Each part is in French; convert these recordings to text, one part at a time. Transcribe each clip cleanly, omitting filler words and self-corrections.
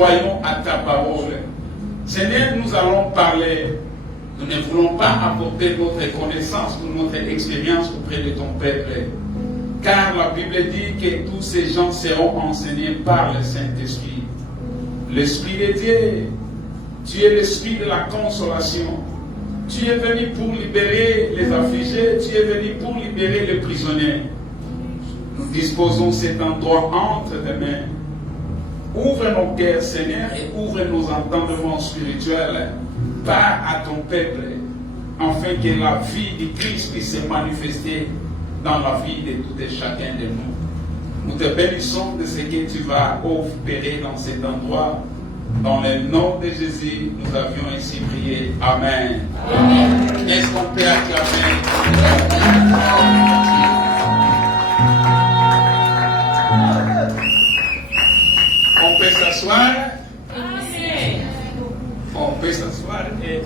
croyons à ta parole. Seigneur, nous allons parler. Nous ne voulons pas apporter notre connaissance ou notre expérience auprès de ton peuple. Car la Bible dit que tous ces gens seront enseignés par le Saint-Esprit. L'Esprit de Dieu, tu es l'Esprit de la consolation. Tu es venu pour libérer les affligés, tu es venu pour libérer les prisonniers. Nous disposons cet endroit entre tes mains. Ouvre nos cœurs, Seigneur, et ouvre nos entendements spirituels. Parle à ton peuple, afin que la vie de Christ puisse se manifester dans la vie de tout et chacun de nous. Nous te bénissons de ce que tu vas opérer dans cet endroit. Dans le nom de Jésus, nous avions ainsi prié. Amen. Amen. Est-ce qu'on peut acclamer? On peut s'asseoir. On peut s'asseoir et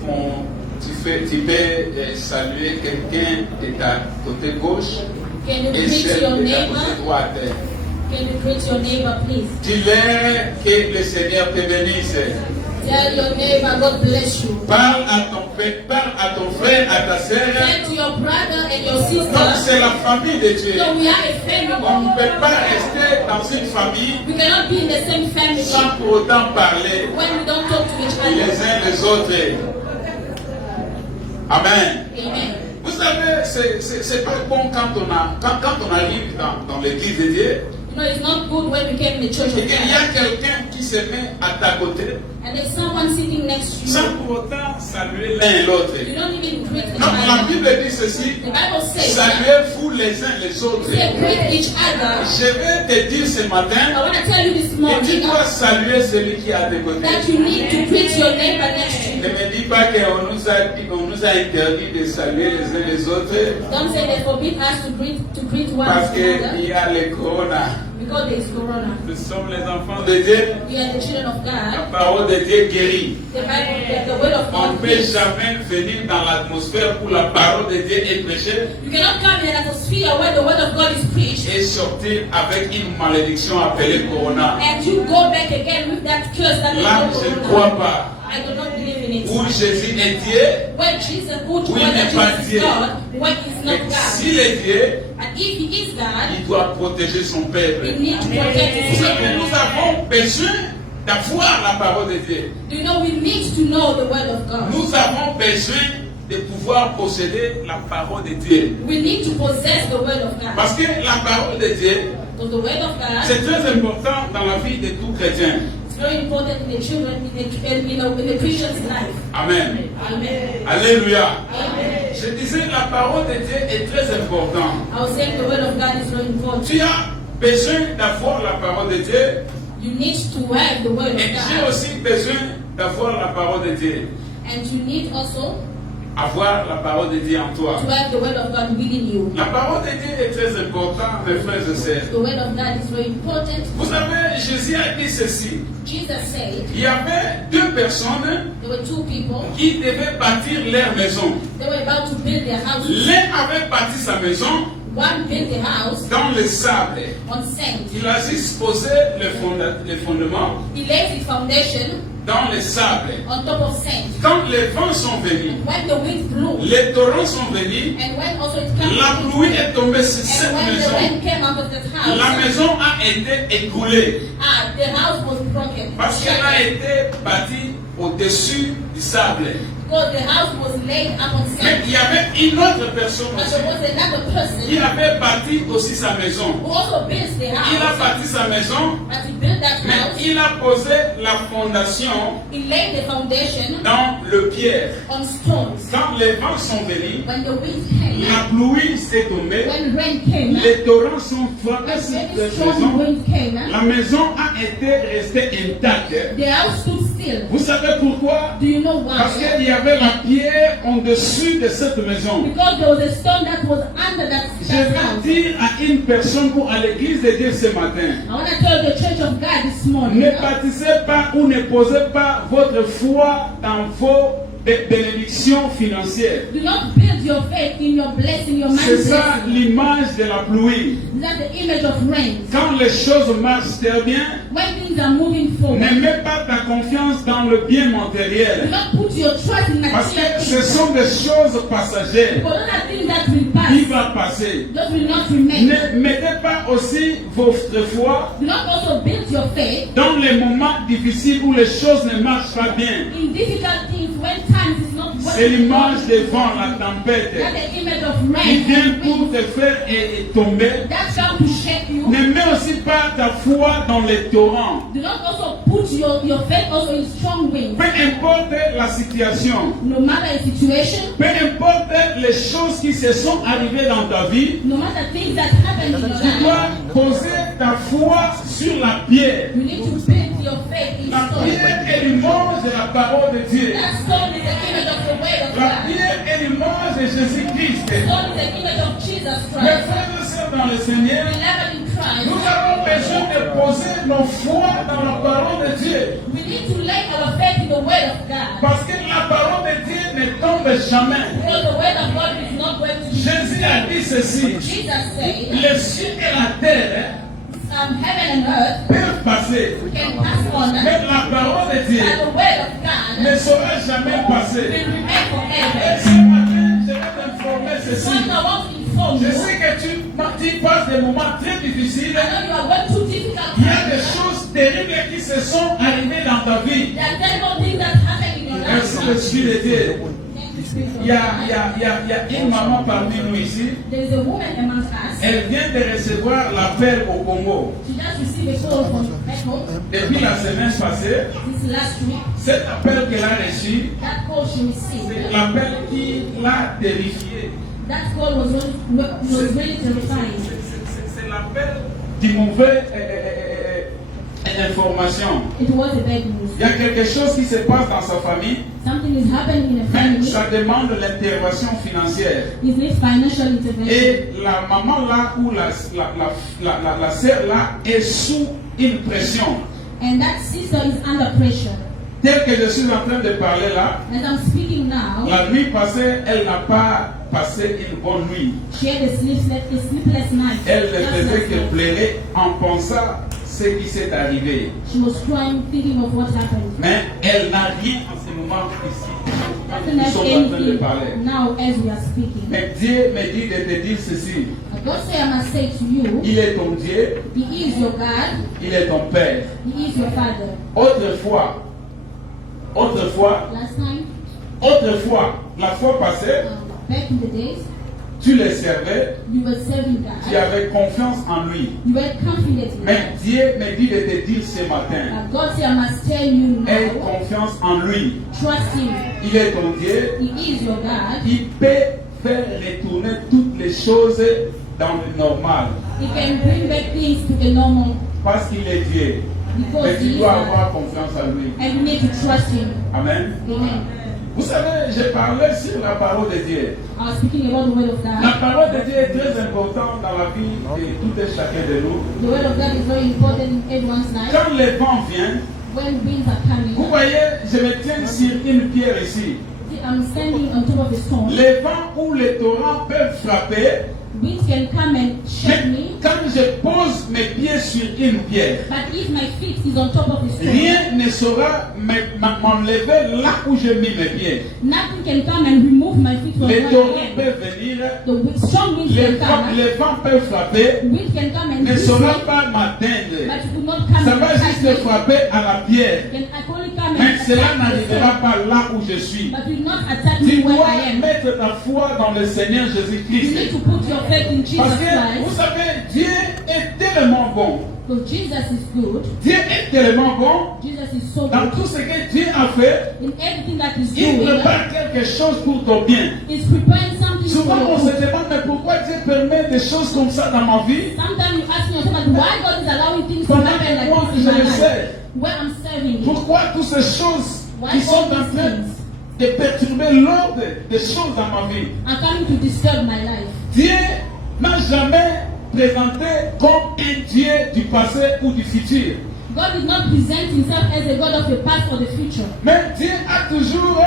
tu peux saluer quelqu'un de ta côté gauche et celle de ta côté droite. Can you greet your neighbor, please? Dis-leur que le Seigneur te bénisse. Tell your neighbor, God bless you. Parle à ton frère, à ta sœur. Tell to your brother and your sister. Donc c'est la famille de Dieu. So we are a family. On ne peut pas rester dans une famille We cannot be in the same family sans pour autant parler when we don't talk to each les other. uns les autres. Amen. Amen. Vous savez, c'est pas bon quand on arrive dans l'église de Dieu. You know, it's not good when we came in the church Et of qu'il y a God. quelqu'un qui se met à ta côté And there's someone sitting next to you. sans pour autant saluer l'un et l'autre. You don't even greet each Donc la other. Bible dit ceci, The Bible says, saluez-vous les uns les autres. say greet each other. Je vais te dire ce I matin want to tell you this que tu morning dois saluer celui qui est à tes côtés. that you need to greet your neighbor next to Ne you. me dis pas qu'on nous a interdit de saluer les uns les autres Don't say they forbid us to greet one parce qu'il another y a le corona. because there is corona. Nous sommes les enfants de Dieu. We are the children of La God. parole de Dieu guérit. The Bible, the word of On ne God peut heals. jamais venir dans l'atmosphère où la parole de Dieu est prêchée You cannot come in an atmosphere where the word of God is preached et sortir avec une malédiction appelée corona. and you go back again with that curse that is Là, called je ne corona. crois pas. I do not believe in it. Où Jésus est Dieu, When Jesus, Oui, whether mais pas Jesus Dieu. is God, when he's et not God, s'il est Dieu, and if he is God, il doit protéger son peuple. we need to protect Vous his savez, children. nous avons besoin d'avoir la parole de Dieu. Do you know we need to know the word of God? Nous avons besoin de pouvoir posséder la parole de Dieu. We need to possess the word of God. Parce que la parole de Dieu, Because the word of God c'est très important dans la vie de tout chrétien. is very important in the children, in the Christian's life. Amen. Amen. Alléluia. Amen. Je disais, la parole de Dieu est très importante. I was saying the word of God is very important. Tu as besoin d'avoir la parole de Dieu. You need to have the word of Et j'ai God. aussi besoin d'avoir la parole de Dieu. And you need also Avoir la parole de Dieu en toi. to have the word of God within you. La parole de Dieu est très importante, mes frères et sœurs. The word of God is very important. Vous savez, Jésus a dit ceci. Jesus said Il y avait deux personnes there were two people. qui devaient bâtir leur maison. They were about to build their house. L'un avait bâti sa maison One built the house dans le sable. on sand. Il a juste posé les fondements He laid the foundation dans le sable. on top of sand. Quand les vents sont venus, When the wind blew, les torrents sont venus, and when also it came, la pluie est tombée sur and cette when the maison. rain came out of that La house, maison a été écroulée the house was broken. parce qu'elle a été bâtie au-dessus du sable. Because the house was laid up on Mais sand. il y avait une autre personne But aussi there was another qui person avait bâti aussi sa maison. who also built the Il a house. bâti sa maison, But he built that mais house. il a posé la fondation He laid the foundation dans le pierre. on stones. Quand les vents sont venus, When the wind came, la pluie s'est tombée, when rain came, les torrents sont frappés when sur very cette strong maison. wind came, La maison a été restée intacte. the house stood still. Vous savez pourquoi? Do you know Parce why? qu'il y avait la pierre en dessus de cette maison. Because there was a stone that was under that Je vais house. dire à une personne pour à l'église de Dieu ce matin, I want to tell the church of God this morning. ne bâtissez pas ou ne posez pas votre foi dans vos bénédictions financières. Do not build your faith in your blessing, your C'est man's ça blessing. l'image de la pluie. That's the image of rain. Quand les choses marchent très bien, When things are moving forward, ne mets pas le bien Do matériel. not put your trust in Parce material que things. ce sont des choses passagères Because those are things that will pass. qui vont passer. Those will not remain. Ne mettez pas aussi votre foi Do not also build your faith dans les moments difficiles où les choses ne marchent pas bien. in difficult things when times is not C'est working. l'image des vents, la tempête, That's the image of qui rain. vient pour te faire tomber. That's how to shake you. Ne mets aussi pas ta foi dans les torrents. Do not also put your faith also in strong winds. Peu importe la situation, No matter the situation, peu importe les choses qui se sont arrivées dans ta vie, no matter things that happen in your tu life, dois poser ta foi sur la pierre. you need to build your faith in La stone. pierre est l'image de la parole de Dieu. That stone is the image of the word of La God. pierre est l'image de Jésus-Christ. Stone is the image of Jesus Mes Christ. frères et sœurs dans le Seigneur, Beloved in Christ, nous avons besoin de poser nos foi dans la parole de Dieu. we need to lay our faith in the word of God. Parce que la parole de Dieu ne tombe jamais. Because the word of God is not going to Jésus a dit ceci. Jesus said, Les cieux et la terre heaven and earth peuvent passer. can pass on, Mais la parole de Dieu but the word of God ne saura jamais will passer. remain Et forever. ce matin, je vais t'informer ceci. So I want to inform Je you. sais que tu passes des moments très difficiles. I know you are going through difficult Il y a des times. choses terribles qui se sont arrivées dans ta vie. There are terrible things that happen in your Merci life. l'Esprit de Dieu. Thank you, Spirit of Il y a God. une maman parmi nous ici. There is a woman among us. Elle vient de recevoir l'appel au Congo. She just received a call from back home Depuis la semaine passée, this last week. cet appel qu'elle a reçu, That call she c'est received. l'appel qui l'a terrifiée. That call was really terrifying. C'est l'appel du mauvais information. It was a bad news. Il y a quelque chose qui se passe dans sa famille, Something is happening in a mais family. ça demande l'intervention financière. It needs financial intervention. Et la maman là ou la sœur là est sous une pression. And that sister is under pressure. Tel que je suis en train de parler là, As I'm speaking now, la nuit passée, elle n'a pas passé une bonne nuit. she had a sleepless night. Elle ne Last faisait night. que pleurer en pensant ce qui s'est arrivé. She was crying, thinking of what happened. Mais elle n'a rien en ce moment ici. Doesn't Nous have sommes en train de anything parler. now as we are speaking. Mais Dieu me dit de te dire ceci. But God say, I must say to you, Il est ton Dieu, He is your God, il est ton Père. He is your Father. Autrefois, Last time, la fois passée, back in the days, tu le servais, you were serving tu God. avais confiance en lui. You were confident in Mais God. Dieu me dit de te dire ce matin, But God say, I must tell you aie now, confiance en lui. trust Him. Il est ton Dieu, He is your God. il peut faire retourner toutes les choses dans le normal. He can bring back things to the normal Parce qu'il est Dieu. Mais because tu He is dois God. avoir confiance en lui. And you need to trust Him. Amen. Amen. Vous savez, j'ai parlé sur la parole de Dieu. I was speaking about the Word of La God. parole de Dieu est très importante dans la vie de tout et chacun de nous. The Word of God is very important in everyone's life. Quand les vents viennent, When winds are vous coming, voyez, je me tiens sur une pierre ici. I'm standing on top of a stone. Les vents ou les torrents peuvent frapper, Winds can come and shake mais me. quand je pose mes pieds sur une pierre, But if my feet is on top of the stone, rien ne saura m'enlever là où j'ai mis mes pieds. nothing can come and remove my feet from Les where torrents I am. peuvent venir, Strong winds can come. les vents peuvent frapper, Wind can come and ne hit saura me, pas m'atteindre. but it will not come Ça and va touch juste me. frapper à la pierre. Can only come Mais and cela attack the n'arrivera stone, pas là où je suis. but will not attack Tu me where dois I am. mettre ta foi dans le Seigneur You need Jésus-Christ. to put your faith in Jesus Parce que, vous Christ. savez, Dieu est tellement bon. Because Jesus is good. Dieu est tellement bon. Jesus is so Dans good. tout ce que Dieu a fait, In everything that He's il doing, prépare quelque chose pour ton bien. He's preparing something for Souvent, on you. se demande, mais pourquoi Dieu permet des choses comme ça dans ma vie? Sometimes you ask yourself, why God is allowing things to Pendant happen que moi, like this je in my le life? sais. Where I'm serving you. Pourquoi toutes ces choses Why qui sont all en these train things de perturber l'ordre des choses dans ma vie? are coming to disturb my life. Dieu n'a jamais présenté comme un Dieu du passé ou du futur. God did not present Himself as a God of the past or the future. Mais Dieu a toujours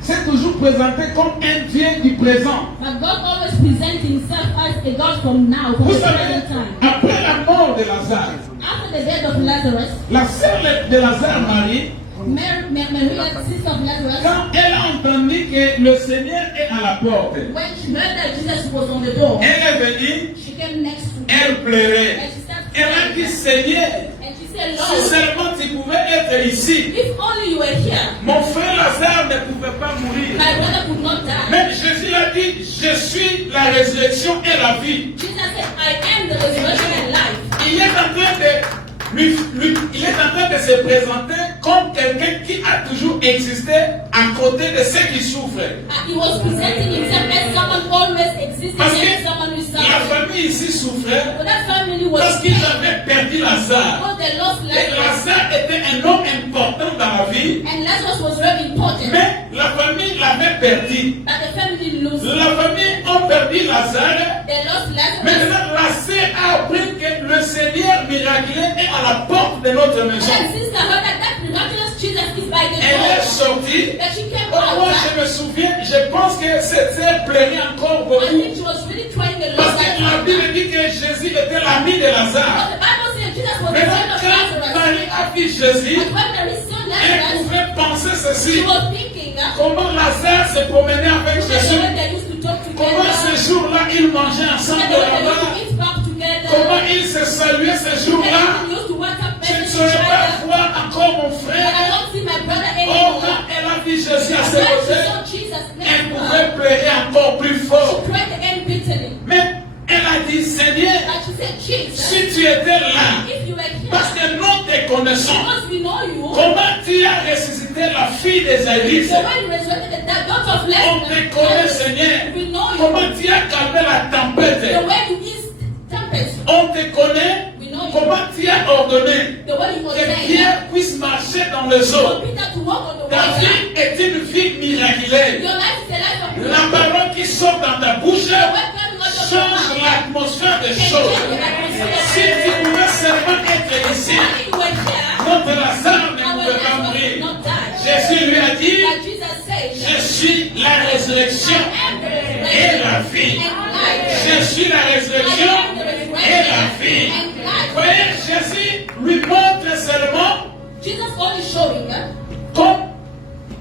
s'est toujours présenté comme un Dieu du présent. But God always presents Himself as a God from now, from Vous the savez, present time. après la mort de Lazare, After after the death of Lazarus, la sœur de Lazare, Marie, Maria, the sister of Lazarus, quand elle a entendu que le Seigneur est à la porte, when she heard that Jesus was on the door, elle est venue, she came next to him elle pleurait. and she started Elle a dit, praying. Seigneur, And she said, si Lord, seulement tu pouvais être ici, if only you were here, mon frère Lazare ne pouvait pas mourir. my brother could not die. Mais Jésus a dit, je suis la résurrection et la vie. Jesus said, I am the resurrection and life. Il est en train de il est en train de se présenter comme quelqu'un qui a toujours existé à côté de ceux qui souffrent. He was presenting himself as someone always existing, Parce que as someone who la suffered. famille ici souffrait But that family was parce qu'ils avaient perdu Lazare. because they lost Et Lazarus. Lazare était un homme important dans la vie, And Lazarus was very important. mais la famille l'avait perdu. But the family lost. La famille a perdu Lazare. They lost Lazarus. Maintenant, la sœur a appris que le Seigneur miraculeux est à la porte de notre maison. And sister heard that miraculous Jesus is by the Elle est door. sortie. That she came Oh, moi, out. je me souviens, je pense que cette sœur plaignait encore I beaucoup. think she was really trying a lot. Parce que la Bible dit que Jésus était l'ami de Lazare. But the Bible says Jesus was the Maintenant, friend of quand Lazarus. Marie a vu Jésus, And when Mary saw elle Lazarus, pouvait penser she ceci. was thinking Comment Lazare se promenait avec the Jésus? way they used to talk Comment together. ce jour-là, ils mangeaient ensemble And the way they là-bas? used to eat back together. Comment ils se saluaient ce jour-là? And they used to wake up Je ne each saurais pas other. voir encore mon But I frère. don't see my brother Oh, anymore. quand elle a vu Jésus à And ses when she côtés, saw Jesus elle next to her, pouvait pleurer encore plus fort. she prayed again bitterly. Mais elle a dit, Seigneur, And she said, Jesus, si tu étais là, if you were here, parce que nous te connaissons, because we know you, comment tu as ressuscité la fille des Églises? the way you resurrected the daughter of On te connaît, Lazarus, Seigneur. we know you, Comment tu as calmé la tempête? the way you eased tempest, On te connaît. we know you, Comment tu as ordonné the way you que ordained Pierre puisse marcher dans les for eaux? Peter to walk on the Ta water. vie est une vie miraculeuse. Your life is a life of La miracle. parole qui sort dans ta bouche The way God was your change mouth l'atmosphère des can choses. change the atmosphere. Si tu pouvais seulement être ici, When you were here, notre Lazare ne our pouvait pas Lazarus mourir. did not die. Jésus lui a dit, But Jesus said, je suis la résurrection et la vie. Je suis la résurrection et la vie. Voyez, Jésus lui montre seulement Jesus only showing comme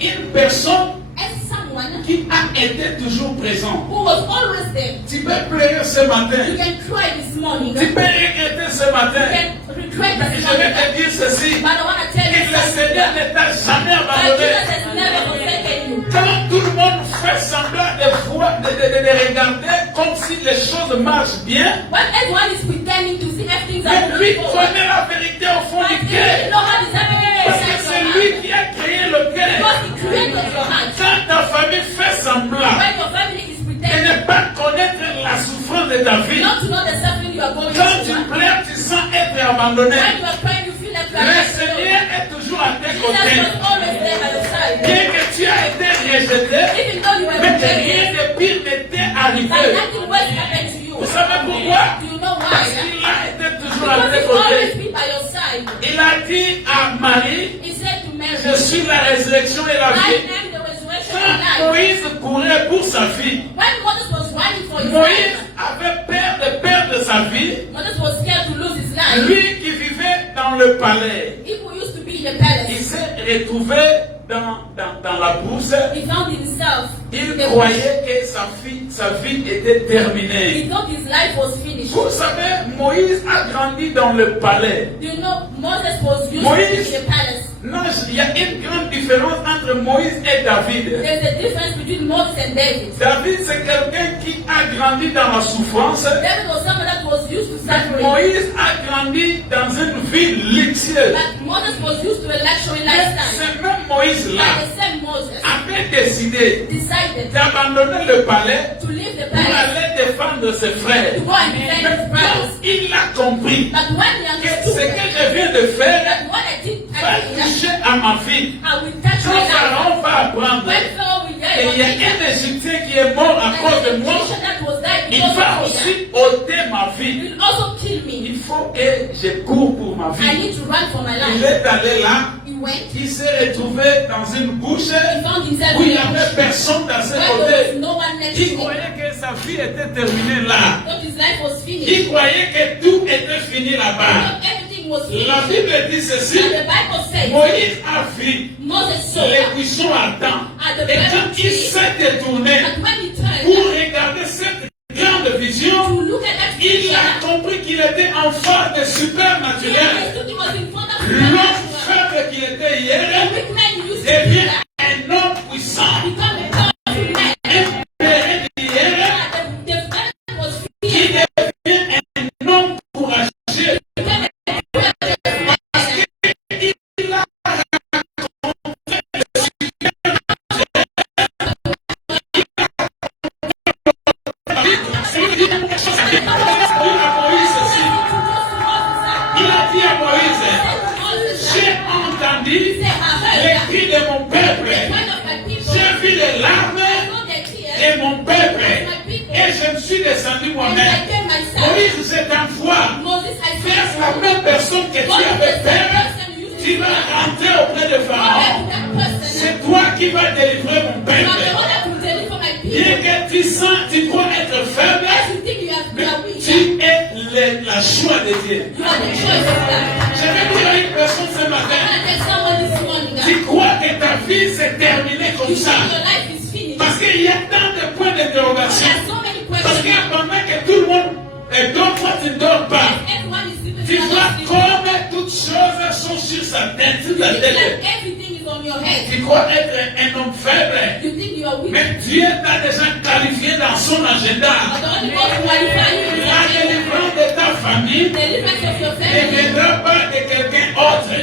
une personne as someone qui a été toujours présent. who was always there. Tu peux pleurer ce matin. You can cry this morning. Tu You peux regretter ce matin. can regret Mais this je vais morning. te dire ceci. But I want to tell Que you le Seigneur something. ne t'a jamais That abandonné. Jesus has never forsaken you. Quand tout le monde fait semblant de voir, de regarder comme si les choses marchent bien, When everyone is pretending to see everything mais that lui going forward, connaît la vérité au fond but du you cœur. know how this happening Parce que inside c'est your lui heart. qui a créé le cœur. Because he created your heart. Quand ta famille fait semblant When your family is de pretending ne pas connaître la souffrance de ta vie, not to know the suffering you are going quand tu through, pleures, tu sens être abandonné. when you are crying, you feel like you are Le not Seigneur est toujours à tes Jesus côtés. was always there by your side. Bien que tu as été rejeté, Even though you were mais que rien rejected, de pire n'était but arrivé. nothing worse happened to you. Vous savez pourquoi? Do you know why? Parce qu'il a été toujours à Because tes he will always côtés. be by your side. Il a dit à Marie, He said to Mary, je suis la résurrection et la I vie. am the resurrection Quand and life. Moïse courait pour sa vie, When Moses was running for his Moïse life, avait peur de perdre sa vie. Moses was scared to lose his life. Lui qui vivait dans le palais, People used to be in the il palace. s'est retrouvé dans la bourse. He found himself Il in the croyait que sa vie était terminée. He thought his life was finished. Vous savez, Moïse a grandi dans le palais. You know, Moses was used Moïse- to be in the palace. Non, il y a une grande différence entre Moïse et David. There's a difference between Moses and David. David, c'est quelqu'un qui a grandi dans la souffrance. David was someone that was used to Mais suffering. Moïse a grandi dans une vie luxueuse. But Moses was used to a luxury Mais lifestyle. ce même Moïse-là But the same Moses avait décidé decided d'abandonner le palais to leave the pour palace aller défendre ses frères. to go and defend his Mais brothers. quand il a compris But when he que ce understood que je viens de faire that what I did, va toucher à ma vie, I will touch quand my life. Pharaon va apprendre When Pharaoh will die, qu'il y a un Égyptien qui est mort à cause de moi, that was died il because va of me, aussi ôter ma he vie. will also kill me. Il faut que je cours pour ma I vie. need to run for my Il life. est allé là, He went. il s'est retrouvé dans une bouche He found himself où il in n'y a avait bush personne dans ses where there was côtés. no one next Il to him. croyait que sa vie était terminée là. Thought his life was Il finished. croyait que tout était fini là-bas. Thought everything was finished. La Bible dit ceci. And the Bible says, Moïse a vu Moses saw les that. buissons ardents. At the Et burning quand il tree, s'est détourné and when he turned pour regarder cette grande vision, to look at that il vision, a compris qu'il était en phase de he supernaturel. understood he was in front of L'homme supernatural. faible qu'il était hier The weak man used to be devient that. un homme puissant. Become a powerful man. Un père d'hier The man was qui feared. devient un homme courageux. Became a Parce qu'il a Il a dit à Moïse, j'ai entendu les cris de mon peuple, j'ai vu les larmes de mon peuple, et je me suis descendu moi-même. Moïse, c'est un foi. Fais la même personne que tu avais peur, tu vas rentrer auprès de Pharaon. C'est toi qui vas délivrer mon peuple. Bien que tu crois être faible, mais tu es la choix de Dieu. Je vais dire à une personne ce matin, tu crois que ta vie s'est terminée comme ça. Parce qu'il y a tant de points d'interrogation. Parce que pendant que tout le monde dort, toi tu ne dors pas. Tu vois comme toutes choses sont sur sa tête, sur ta tête. Tu crois être un homme faible. Mais Dieu t'a déjà qualifié dans son agenda. La délivrance de ta famille ne viendra pas de quelqu'un autre.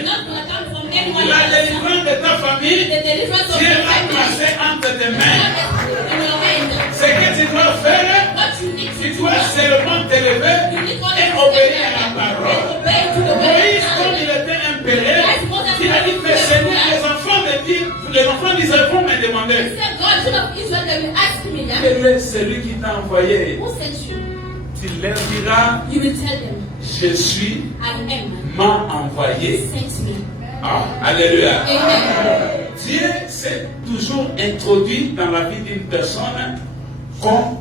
La délivrance de ta famille, Dieu l'a placé entre tes mains. Ce que tu dois faire, tu dois seulement te lever et obéir à la parole. Moïse, comme il était impérial, il a dit, mais Seigneur, les enfants d'Israël vont me demander, quel est celui qui t'a envoyé? Tu leur diras, je suis, m'a envoyé. Ah, alléluia. Dieu s'est toujours introduit dans la vie d'une personne comme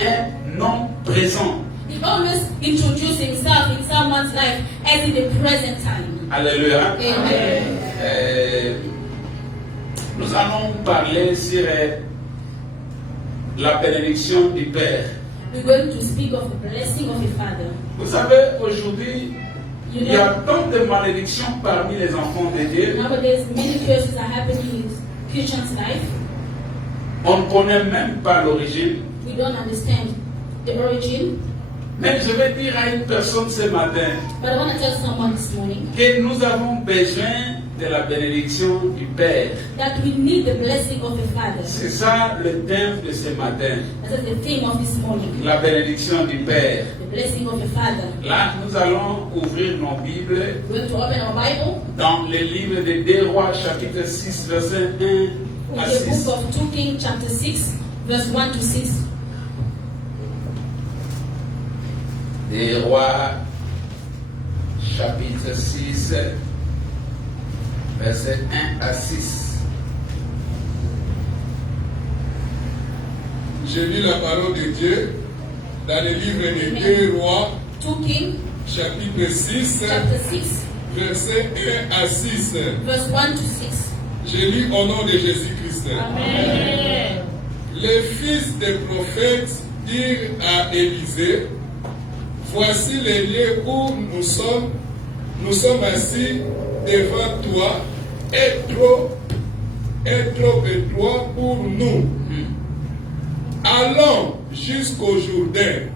un homme présent. He always introduced himself in someone's life as in the present time. Alléluia. Amen. Nous allons parler sur la bénédiction du Père. We're going to speak of the blessing of a father. Vous savez, aujourd'hui, il y a tant de malédictions parmi les enfants de Dieu. Nowadays, many curses are happening in Christians' life. On ne connaît même pas l'origine. We don't understand the origin. Mais je vais dire à une personne ce matin But I want to tell someone this morning que nous avons besoin de la bénédiction du Père. that we need the blessing of a father. C'est ça le thème de ce matin. That is the theme of this morning. La bénédiction du Père. The blessing of a father. Là, nous allons ouvrir nos Bibles We're going to open our Bible dans le livre de 2 Rois, chapitre 6, verset 1 in à the 6. book of 2 Kings, chapter 6, verse 1 to 6. 2 Rois, chapitre 6, verset 1 à 6. J'ai lu la parole de Dieu dans le livre de 2 Rois, 2 Kings, chapitre 6, chapter 6, verset 1 à 6. verse 1 to 6. Je lis au nom de Jésus-Christ. Amen. Les fils des prophètes dirent à Élisée, voici les lieux où nous sommes assis devant toi, et trop étroit pour nous. Allons jusqu'au Jourdain.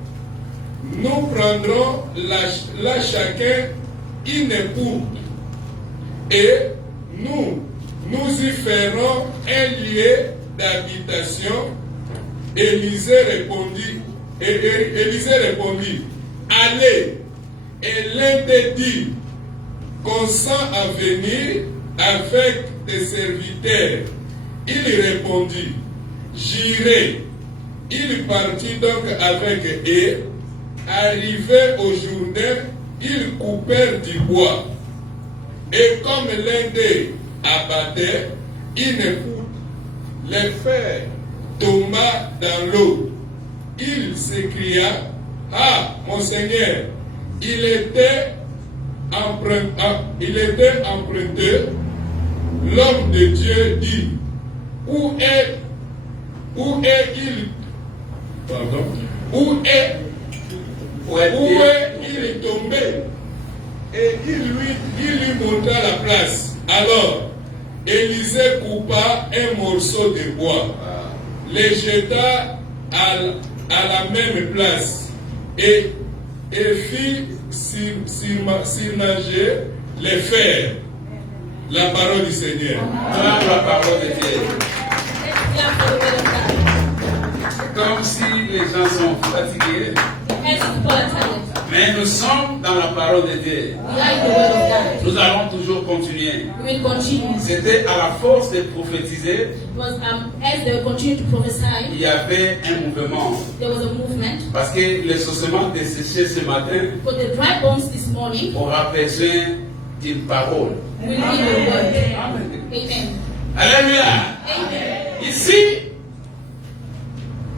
Nous prendrons là chacun une épouse, et nous y ferons un lieu d'habitation. Élisée répondit, allez. Et l'un des dit, consent à venir avec tes serviteurs. Il répondit, j'irai. Il partit donc avec eux. Arrivé au Jourdain, ils coupèrent du bois. Et comme l'un d'eux abattait une épouse, le fer tomba dans l'eau. Il s'écria, ah, mon Seigneur, il était emprunté, l'homme de Dieu dit, où est-il tombé? Et il lui montra la place. Alors, Élisée coupa un morceau de bois, le jeta à la même place et fit surnager les fers. La parole du Seigneur. La parole de Dieu. Comme si les gens sont fatigués. Mais nous sommes dans la parole de Dieu. Nous allons toujours continuer. C'était à la force de prophétiser. Il y avait un mouvement. Parce que le saucement desséché ce matin aura besoin d'une parole. Alléluia. Ici,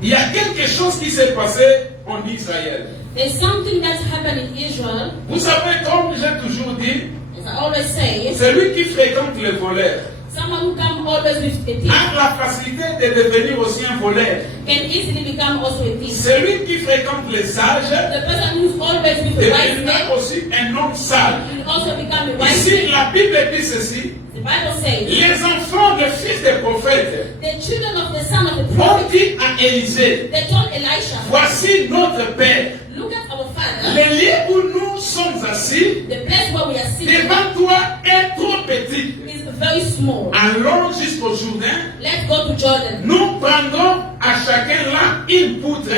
il y a quelque chose qui s'est passé en Israël. There's something that's happened in Israel. Vous savez, comme j'ai toujours dit, As I always say, celui qui fréquente les voleurs someone who comes always with a thief a la facilité de devenir aussi un voleur. can easily become also a thief. Celui qui fréquente les sages The person who's always with a wise deviendra man aussi un homme sage. will also become a wise Ici, man. la Bible dit ceci. The Bible says, Les enfants des fils des prophètes the children of the son of the ont prophet, dit à Élisée, they told Elisha, voici notre Père. look at our father, Le lieu où nous sommes assis, the place where we are sitting devant toi, est trop petit. is very small. Allons jusqu'au Jourdain. Let's go to Jordan. Nous prendrons à chacun là une poutre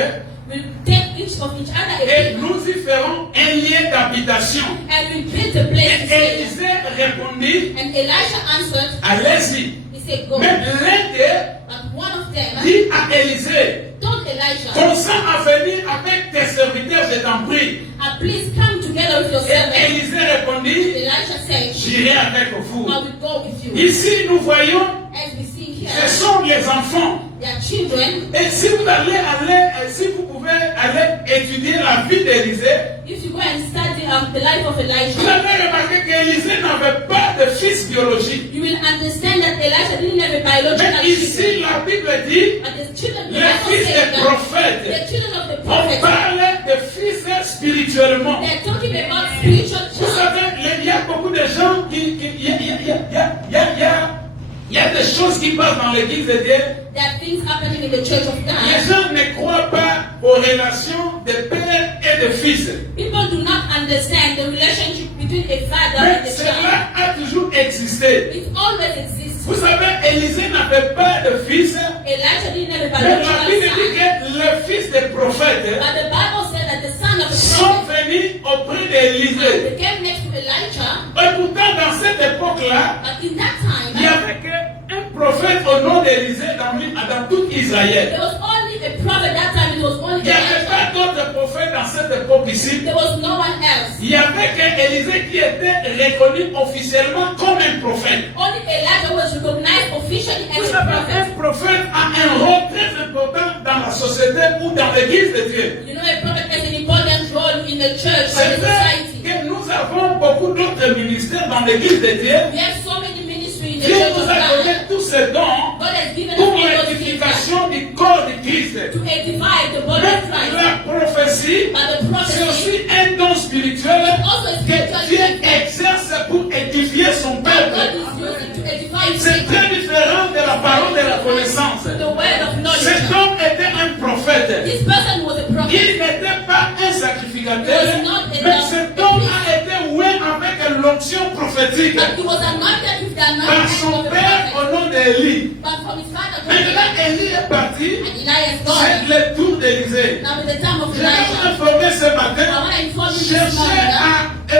We'll take each of each other a et bit nous y ferons un lieu d'habitation. and we'll build a place Et to stay. Élisée répondit, And Elisha answered, allez-y. he said, go. Mais l'un d'eux But one of them dit à Élisée, told Elisha, consens à venir avec tes serviteurs, je t'en prie. please come together with your Et servant. Élisée répondit, Elisha said, j'irai avec vous. I will go with you. Ici, nous voyons, As we see ce here, sont les enfants. their children, Et si vous pouvez aller étudier la vie d'Élisée, if you go and study the life of vous Elijah, avez remarqué qu'Élisée n'avait pas de fils biologique. you will understand that Elisha didn't have a biological Mais ici, children. la Bible dit, But the children, the les Bible fils says des that prophètes. the children of the On prophets, parle de fils spirituellement. they're talking about spiritual Vous children. savez, il y a beaucoup de gens il y a des choses qui passent dans l'église de Dieu. There are things happening in the church of Les God. gens ne croient pas aux relations de père et de fils. People do not understand the relationship between a father Mais and a cela child. a toujours existé. It always exists. Vous savez, Élisée n'avait pas de fils. Elijah didn't have a Mais la biological Bible dit son. que les fils des prophètes But the Bible said that the son of the sont prophet venus auprès d'Élisée. they came next to Elijah. Et pourtant, dans cette époque-là, But in that il n'y time, avait qu'un prophète au nom d'Élisée dans tout Israël. there was only a prophet that time. It was only Il n'y avait Elijah. pas d'autres prophètes dans cette époque ici. There was no one else. Il n'y avait qu'Élisée qui était reconnu officiellement comme un prophète. Only Elijah was recognized officially Vous as a savez, prophet. un prophète a un rôle très important dans la société ou dans l'église de Dieu. You know, a prophet has an important role in the church or C'est the vrai society. que nous avons beaucoup d'autres ministères dans l'église de Dieu. We have so many ministries in the Dieu church nous of a donné God. tous ces dons God has given us pour all those things l'édification du corps de Christ. to edify the body of Mais Christ. la prophétie, But the c'est prophecy aussi un don spirituel also is que spiritual Dieu gift exerce pour édifier son that God peuple. is using to edify His C'est people. très différent de la parole de la connaissance. The word of knowledge. Cet homme était un prophète. This person was a prophet. Il n'était pas un sacrificateur, He was not a mais cet homme a été oué avec l'onction prophétique But he was anointed with the par anointing son of the père prophet. au nom d'Élie. But from his father, Maintenant, Élie est parti. and Elijah is gone. C'est le tour d'Élysée. Now with the time of Je vais vous Elijah, informer ce I matin. want to inform you this Cherchez morning à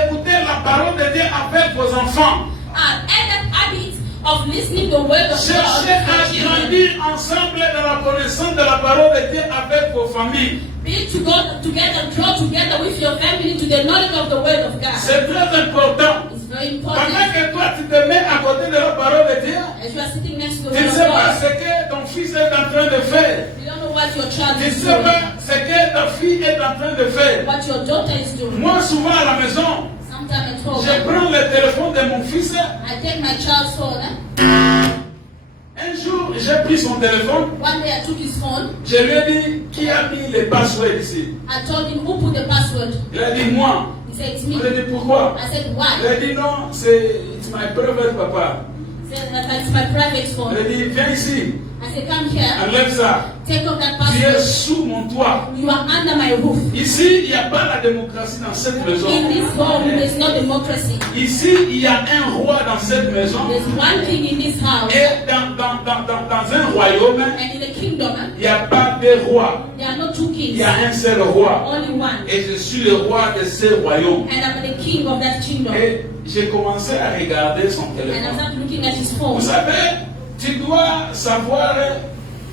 écouter la parole de Dieu avec vos enfants. add that habit of listening the word of God. Cherchez à grandir ensemble dans la connaissance de la parole de Dieu avec vos familles. Be to go together, draw together with your family to the knowledge of the word of God. C'est très important. It's very Pendant important. que toi tu te mets à côté de la parole de Dieu, As you are sitting next to the tu ne word sais of pas God, ce que ton fils est en train de faire. you don't know what your child Tu ne is sais pas doing, ce que ta fille est en train de faire. what your daughter is doing. Moi, souvent à la maison, Sometimes at at 12. Je prends le téléphone de mon fils. I take my child's phone. Un jour, j'ai pris son téléphone. One day I took his phone. Je lui ai dit, qui a mis les passwords ici? I told him who put the password. Il a dit, moi. He said, it's Je me. lui ai dit, pourquoi? I said, Il why? a dit, non, it's my private papa. He said, that's my private Il phone. a dit, viens ici, I said, come here. enlève ça. Take off that Tu es password. sous mon toit. You are under my roof. Ici, il n'y a pas la démocratie dans cette maison. In this home, there's no democracy. Ici, il y a un roi dans cette maison. There's one king in this house. Et dans un royaume, And in the kingdom, il n'y a pas de roi. there are no two Il kings. y a un seul roi. Only one. Et je suis le roi de ce royaume. And I'm the king of that kingdom. Et j'ai commencé à regarder son And I téléphone. started looking at his Vous phone. savez, tu dois savoir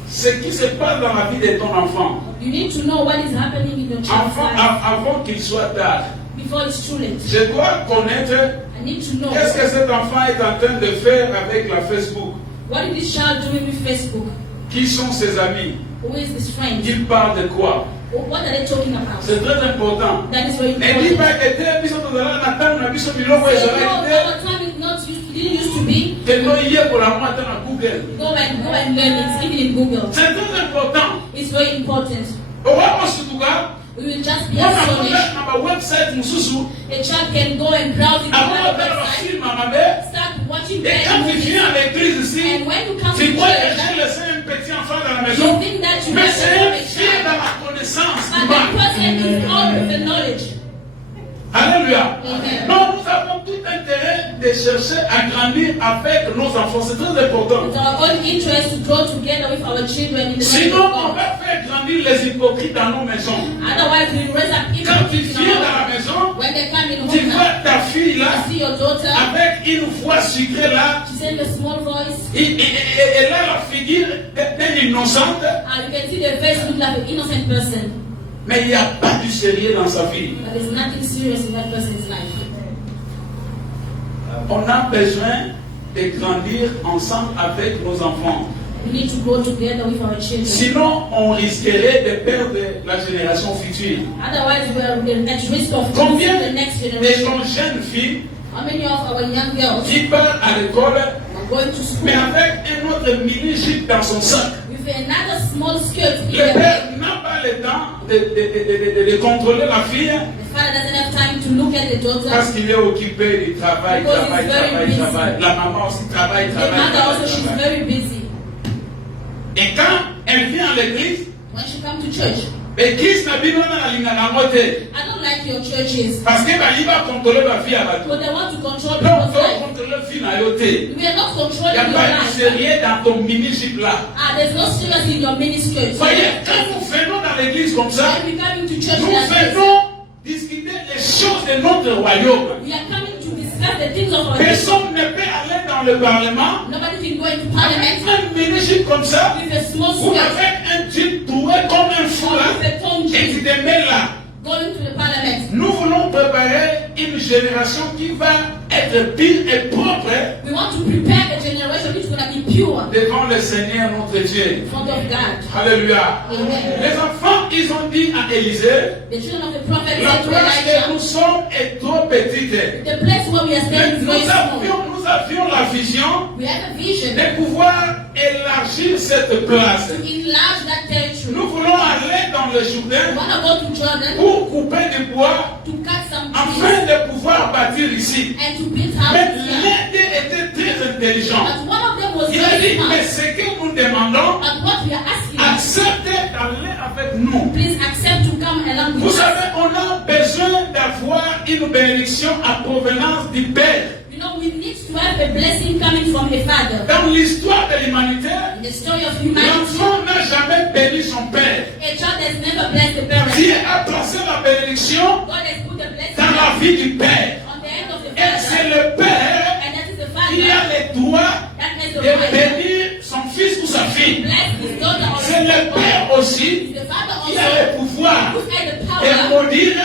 ce qui se passe dans la vie de ton enfant. You need to know what is happening in your child's life Avant qu'il soit tard. before it's too late. Je dois connaître I need to know qu'est-ce que cet enfant est en train de faire avec la Facebook. what is this child doing with Facebook? Qui sont ses amis? Who is this friend? Il parle de quoi? What are they talking about? C'est très important. That is very Ne dis important. pas que tes biso tozala na ntango na biso biloko So, ezala no, te. our time is not didn't used to be. Teno yekola mo ata na Google. Go and learn it, even in Google. C'est très important. It's very important. Owa mosutuka. We will just be Wana astonished. kona na website mususu. A child can go and browse into Avant that de faire le website, film mabe. start watching Et bad quand tu movies, viens à l'église ici, and when you come to tu crois que church, j'ai laissé un petit enfant dans la you maison. think that you Mais have c'est un a fier child, dans la connaissance but that humaine. person is all with the knowledge. Alléluia. Amen. Donc nous avons tout intérêt de chercher à grandir avec nos enfants. C'est très important. It's our own interest to grow together with our children in the name Sinon, of on God. va faire grandir les hypocrites dans nos maisons. Otherwise, we raise up Quand tu hypocrites in viens our dans home. la maison, When they come in tu home, vois ta fille là, you see your daughter, avec une voix sucrée là, she says a small voice, et elle a la figure d'une innocente, and you can see the face look like an innocent person. mais il n'y a pas du sérieux dans sa vie. But there's nothing serious in that person's life. On a besoin de grandir ensemble avec nos enfants. We need to grow together with our children. Sinon, on risquerait de perdre la génération future. Otherwise, we are at risk of Combien losing the next de generation. nos jeunes filles How many of our young girls qui partent à l'école, are going to school mais avec un autre mini-jupe dans son sac? with another small skirt in Le their père bag? n'a pas le temps de contrôler la fille The father doesn't have time to look at the daughter. parce qu'il est occupé, il travaille. Because he's very busy. La maman aussi travaille. The mother also, she's very busy. Et quand elle vient à l'église, When she comes to church, l'église n'a bien moté. I don't like your churches. Parce que il va contrôler la fille à la But they want to control donc, people's life. contrôler la fille à yoté. We are not Il n'y controlling a your pas de life. sérieux dans ton mini-jupe là. There's no serious in your ministry. Voyez, quand nous venons dans l'église comme ça, When we come into church nous like this, venons discuter les choses de notre royaume. we are coming to discuss the things of our nation. Personne ne peut aller dans le Parlement Nobody can go into avec parliament un mini-jupe comme ça, with a small ou skirt, avec un jeep troué comme un fou or là, with a torn et tu jean, te mets là. going to the parliament. Nous voulons préparer une génération qui va être pure et propre We want to prepare a generation which is going to be pure devant le Seigneur notre Dieu. in front of God. Alléluia. Amen. Les enfants, ils ont dit à Élisée, The children of the prophet la said to place que Elijah, nous sommes est trop petite. the place where we are standing is very small. Nous avions la vision We have a vision de pouvoir élargir cette place. to enlarge that territory. Nous voulons aller dans le We Jourdain want to go to Jordan pour couper du bois to cut some trees afin de pouvoir bâtir ici. and to build Mais houses here. l'un d'eux était très intelligent. But one of them was Il a very dit, mais smart. ce que nous demandons, But what we are asking, acceptez d'aller avec nous. please accept to come along Vous with us. savez, on a besoin d'avoir une bénédiction à provenance du Père. You know, we need to have a blessing coming from a father. Dans l'histoire de l'humanité, In the story of humanity, l'enfant n'a jamais béni son Père. a child has never blessed the parent. Dieu a placé la bénédiction God has put a blessing dans la vie du Père. on the hand of the Et c'est father. le Père And that is the qui a father le droit that has the de right to bénir son fils ou sa fille. bless his daughter or C'est his le son. Père aussi It's the father qui a also le pouvoir who has the de power maudire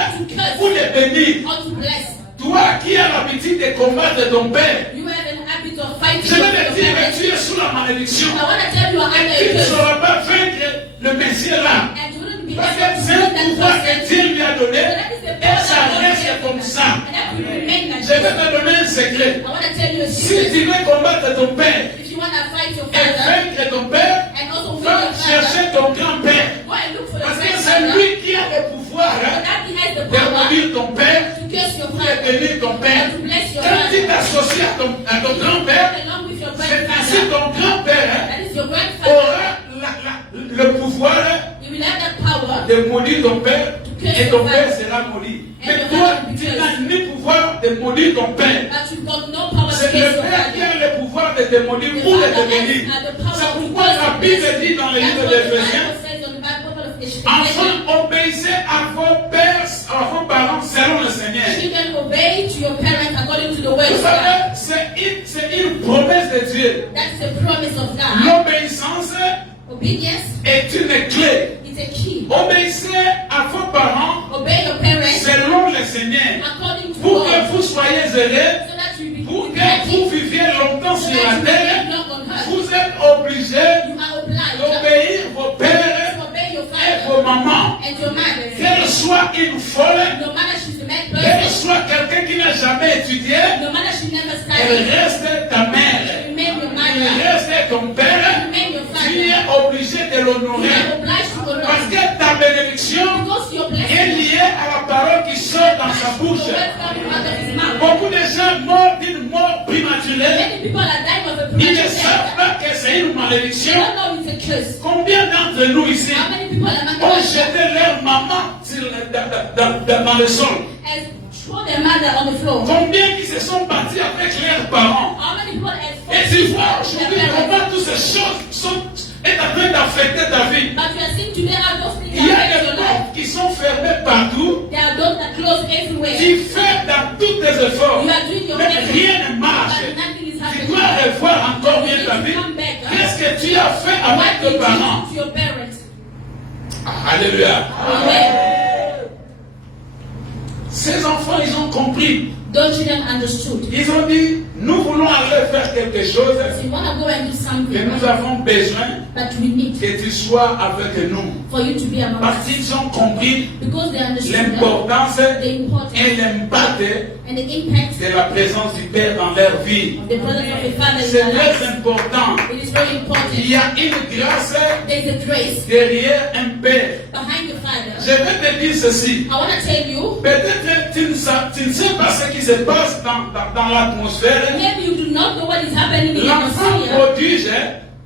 ou de bénir. or to bless. Toi qui as l'habitude de combattre ton Père, You have an habit of fighting je vais with te your dire que parents. tu es sous la malédiction. I want to tell you are under Et tu a ne curse. sauras pas vaincre le Messie là. And you wouldn't be Parce able que to c'est know un pouvoir that que person. Dieu lui a donné. Et ça reste comme ça. And that will remain like Je vais this. te donner un secret. I want to tell you a Si secret. tu veux combattre ton père If you want to fight your et father vaincre ton père, and also fight va your father, chercher ton grand-père. go and look for your Parce que c'est grandfather. lui qui a le pouvoir And that he has the de power maudire ton père, to curse your de father bénir ton père. and to bless your Quand tu father. t'associes à ton grand-père, Along with your c'est ainsi grandfather. ton grand-père That is your grandfather. aura le pouvoir You will have that power. de maudire ton père et ton père sera maudit. Mais toi, tu n'as ni pouvoir de maudire ton père. But you've got no power to C'est curse le your père qui father. a le pouvoir de te maudire ou de te bénir. C'est pourquoi la Bible dit dans le livre d'Éphésiens, enfants, obéissez à vos pères, à vos parents selon le Seigneur. Children, obey to your parents according to the word Vous of God. savez, c'est une promesse de Dieu. That's the promise of God. L'obéissance Obedience est une clé. is a key. Obéissez à vos parents Obey your parents selon le Seigneur. according to Pour God, que vous soyez heureux, so that you be pour que happy, vous viviez longtemps so sur that la you terre, live long on earth. vous êtes obligés You are obliged d'obéir vos pères to obey your et father vos mamans. and your mother. Qu'elle soit une folle, No matter she's a mad qu'elle person, soit quelqu'un qui n'a jamais étudié, no matter she never elle studied, reste ta mère. remain your Elle mother, reste ton père. remain your Tu father. es obligé de You l'honorer. are obliged to honor Parce him. que ta bénédiction Because your est blessing liée à la parole qui sort dans sa the bouche. word coming out of his mouth. Beaucoup de gens meurent d'une mort prématurée. Many people are dying of a Ils ne premature savent death. pas que c'est une They malédiction. don't know it's a curse. Combien d'entre nous ici How many people are among ont us jeté leur maman dans le sol? has thrown their mother on the floor? Combien qui se sont battus avec leurs parents? How many people have Et fought tu with vois their aujourd'hui parents? comment toutes ces choses est en train d'affecter ta vie. But we are seeing today how those things Il y a affect des your life. portes qui sont fermées partout. There are doors that close everywhere. Tu fais dans tous tes efforts. You are doing your Mais best, rien ne marche. but nothing is Tu happening. dois revoir encore bien ta vie. Come back, huh? Qu'est-ce que tu as fait avec What did tes you parents? do to your parents? Alléluia. Amen. Ces enfants, ils ont compris. Those children understood. Ils ont dit, nous voulons aller faire quelque chose, So you want to go and do mais something, nous avons besoin but we need que tu sois avec nous. for you to be among Parce us. qu'ils ont compris Because they understood l'importance the et importance l'impact and the impact de la présence du Père dans leur vie. of the presence of a father in C'est their très lives. important. It is very Il important. y a une grâce There is a grace derrière un Père. behind the father. Je vais te dire ceci. I want to tell you, Peut-être tu ne sais pas ce qui se passe dans l'atmosphère. maybe you do not know what is happening in the L'enfant atmosphere. prodige,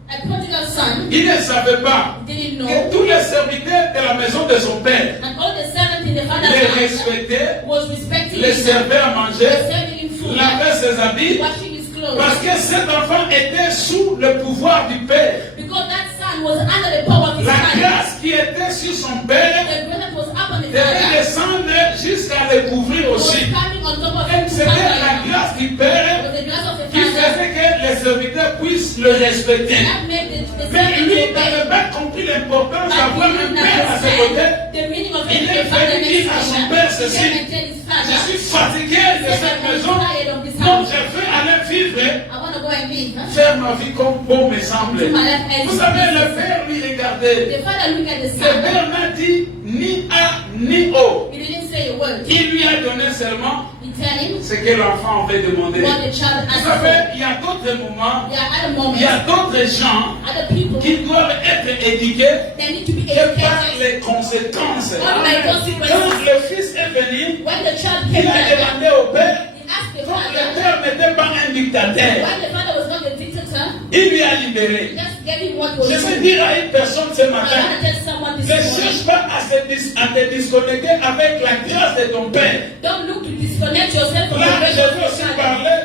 A prodigal son il ne savait pas didn't know, que tous les serviteurs de la maison de son père and all the servants in the father's les house respectaient, was respecting les him, servaient à manger, serving him food, lavaient ses habits, washing his clothes. parce que cet enfant était sous le pouvoir du Père. Because that son was under the power of his La father. grâce qui était sur son Père The grace was upon the devait father. descendre jusqu'à le couvrir Was aussi. coming on top of Et him to c'était cover la him. grâce du It Père was the grace of the qui father faisait que les serviteurs puissent le respecter. that made the Mais servant lui obey. n'avait pas compris l'importance But d'avoir he un did Père à not ses côtés. understand the meaning of Il having est a father venu dire à next to son him. père He ceci. came and tell his Je father, suis fatigué de cette maison, donc je veux aller vivre, I want to go and live. Huh? faire ma vie comme bon me semble. Do my life as Vous savez, le Père lui regardait. The father looked at the Le son. Père n'a dit ni A ni O. He didn't say a word. Il lui a donné seulement He told him ce que l'enfant avait demandé. what the child Vous asked savez, for. il y a d'autres moments, There are other il moments, y a d'autres gens other people, qui doivent être éduqués they need to be que par educated. les conséquences. What are my Quand consequences? le fils est venu, When the child il came a back, demandé au Père, he asked the quand le father, Père n'était pas un dictateur, when the father was not a dictator, il lui a he libéré. just gave him what was Je veux his. dire à une personne ce I matin, want to tell someone ne this morning, cherche pas à te disconnecter avec la grâce de ton Père. don't look to disconnect yourself from Là, the je grace of veux your aussi father. parler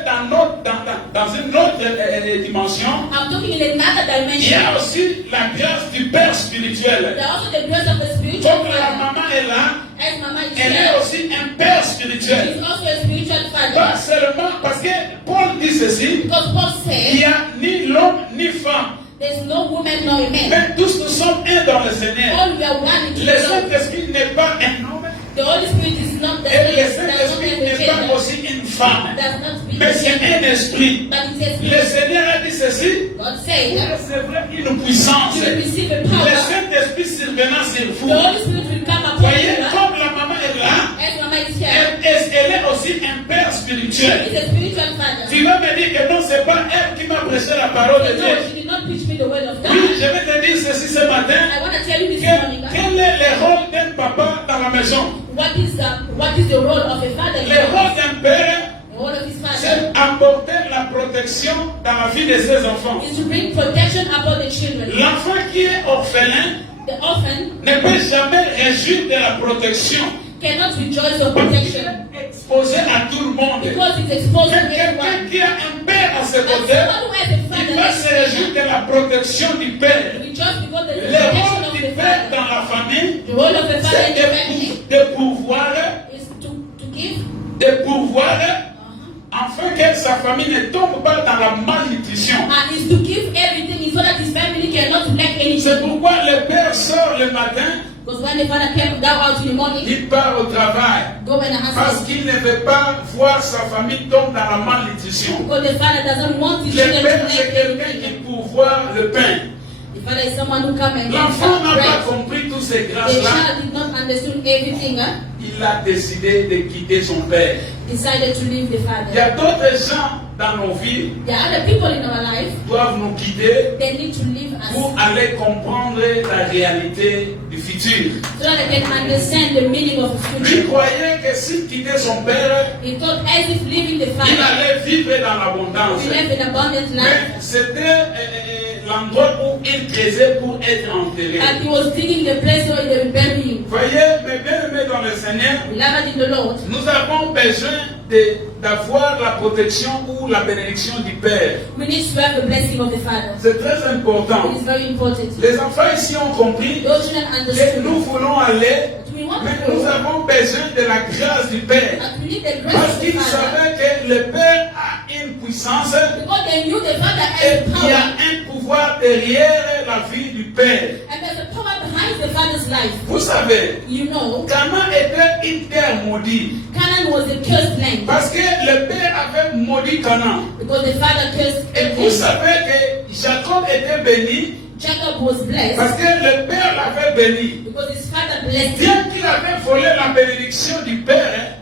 dans une autre dimension. I'm talking in another Il y dimension. a aussi la grâce du Père spirituel. There are also the grace of the spiritual Comme la father. maman est là, As Mama is elle est here, aussi un Père spirituel. he's also a spiritual Pas father. seulement parce que Paul dit ceci, Because Paul il said, n'y a ni l'homme ni femme, there's no woman nor a man. mais tous nous sommes un dans le Seigneur. All we are one in Le Jesus. Saint-Esprit n'est pas un homme The Holy Spirit is not the et le spirit, does not Saint-Esprit have a n'est pas gender, aussi une femme, does not speak mais c'est gender, un esprit. but it's a Le spirit. Seigneur a dit ceci, God said, c'est vrai une puissance. you will receive a Le power. Saint-Esprit survenant sur The vous. Holy Spirit will come upon Voyez, you. comme la maman est là, As Mama is elle here, aussi un père spirituel. He's a spiritual father. Tu vas me dire que non, c'est pas elle qui m'a prêché la parole de No, Dieu. she did not preach me the word of God. Oui, je vais te dire ceci ce matin. I want to tell you this morning. Quel est le rôle d'un papa dans la maison? What is the role of a father? Le rôle d'un père, The role of his father c'est apporter la protection dans la vie de ses enfants. is to bring protection upon the children. L'enfant qui est orphelin The orphan ne peut jamais réjouir de la protection. cannot rejoice of protection Exposé à tout le monde. because it's exposed to Mais quelqu'un everyone. qui a un père à ses And côtés, someone who has a il father va se réjouir de la protection du père. rejoice because there is Le protection rôle of du the père father. dans la famille, The role of a father in the c'est family de pouvoir, is to give afin que sa famille ne tombe pas dans la malnutrition. and is to give everything so that his family cannot lack C'est anything. pourquoi le père sort le matin, Because when the father came down out in the morning, il part au travail. go and Parce answer. qu'il ne veut pas voir sa famille tomber dans la malnutrition. Because the father doesn't want his Le children père, to c'est lack quelqu'un qui anything. pourvoit le pain. The father is someone who come and L'enfant n'a pas bread. compris toutes ces The grâces-là. child did not understand everything. Il a décidé de quitter son père. Decided to leave the Il y a father. d'autres gens dans nos vies There are other people in our life. qui doivent nous quitter They need to leave us pour aller comprendre la réalité du futur. so that they can understand the meaning of the Lui future. croyait que s'il quittait son père, He thought as if leaving the il father, allait vivre dans l'abondance. we live in abundant Mais life. c'était l'endroit où il creusait pour être enterré. And he was digging the place where they will bury him. Voyez, mes bien-aimés dans le Seigneur, Beloved in the Lord, nous avons besoin d'avoir la protection ou la bénédiction du Père. we need to have the blessing of the Father. C'est très important. It is very important. Les enfants ici ont compris Those children que understood. nous voulons aller, But we want mais to nous go. avons besoin de la grâce du Père. And we need the grace Parce of the qu'ils Father. savaient que le Père a une puissance Because they knew the Father et has qu'il y a power. un pouvoir derrière la vie du Père. And there's a power behind the Father's life. Vous savez, You know, Canaan était une terre maudite. Canaan was a cursed land. Parce que le Père avait maudit Canaan. Because the Father cursed Et vous him. savez que Jacob était béni Jacob was blessed parce que le Père l'avait béni. because his father blessed him. Bien qu'il avait volé la bénédiction du Père,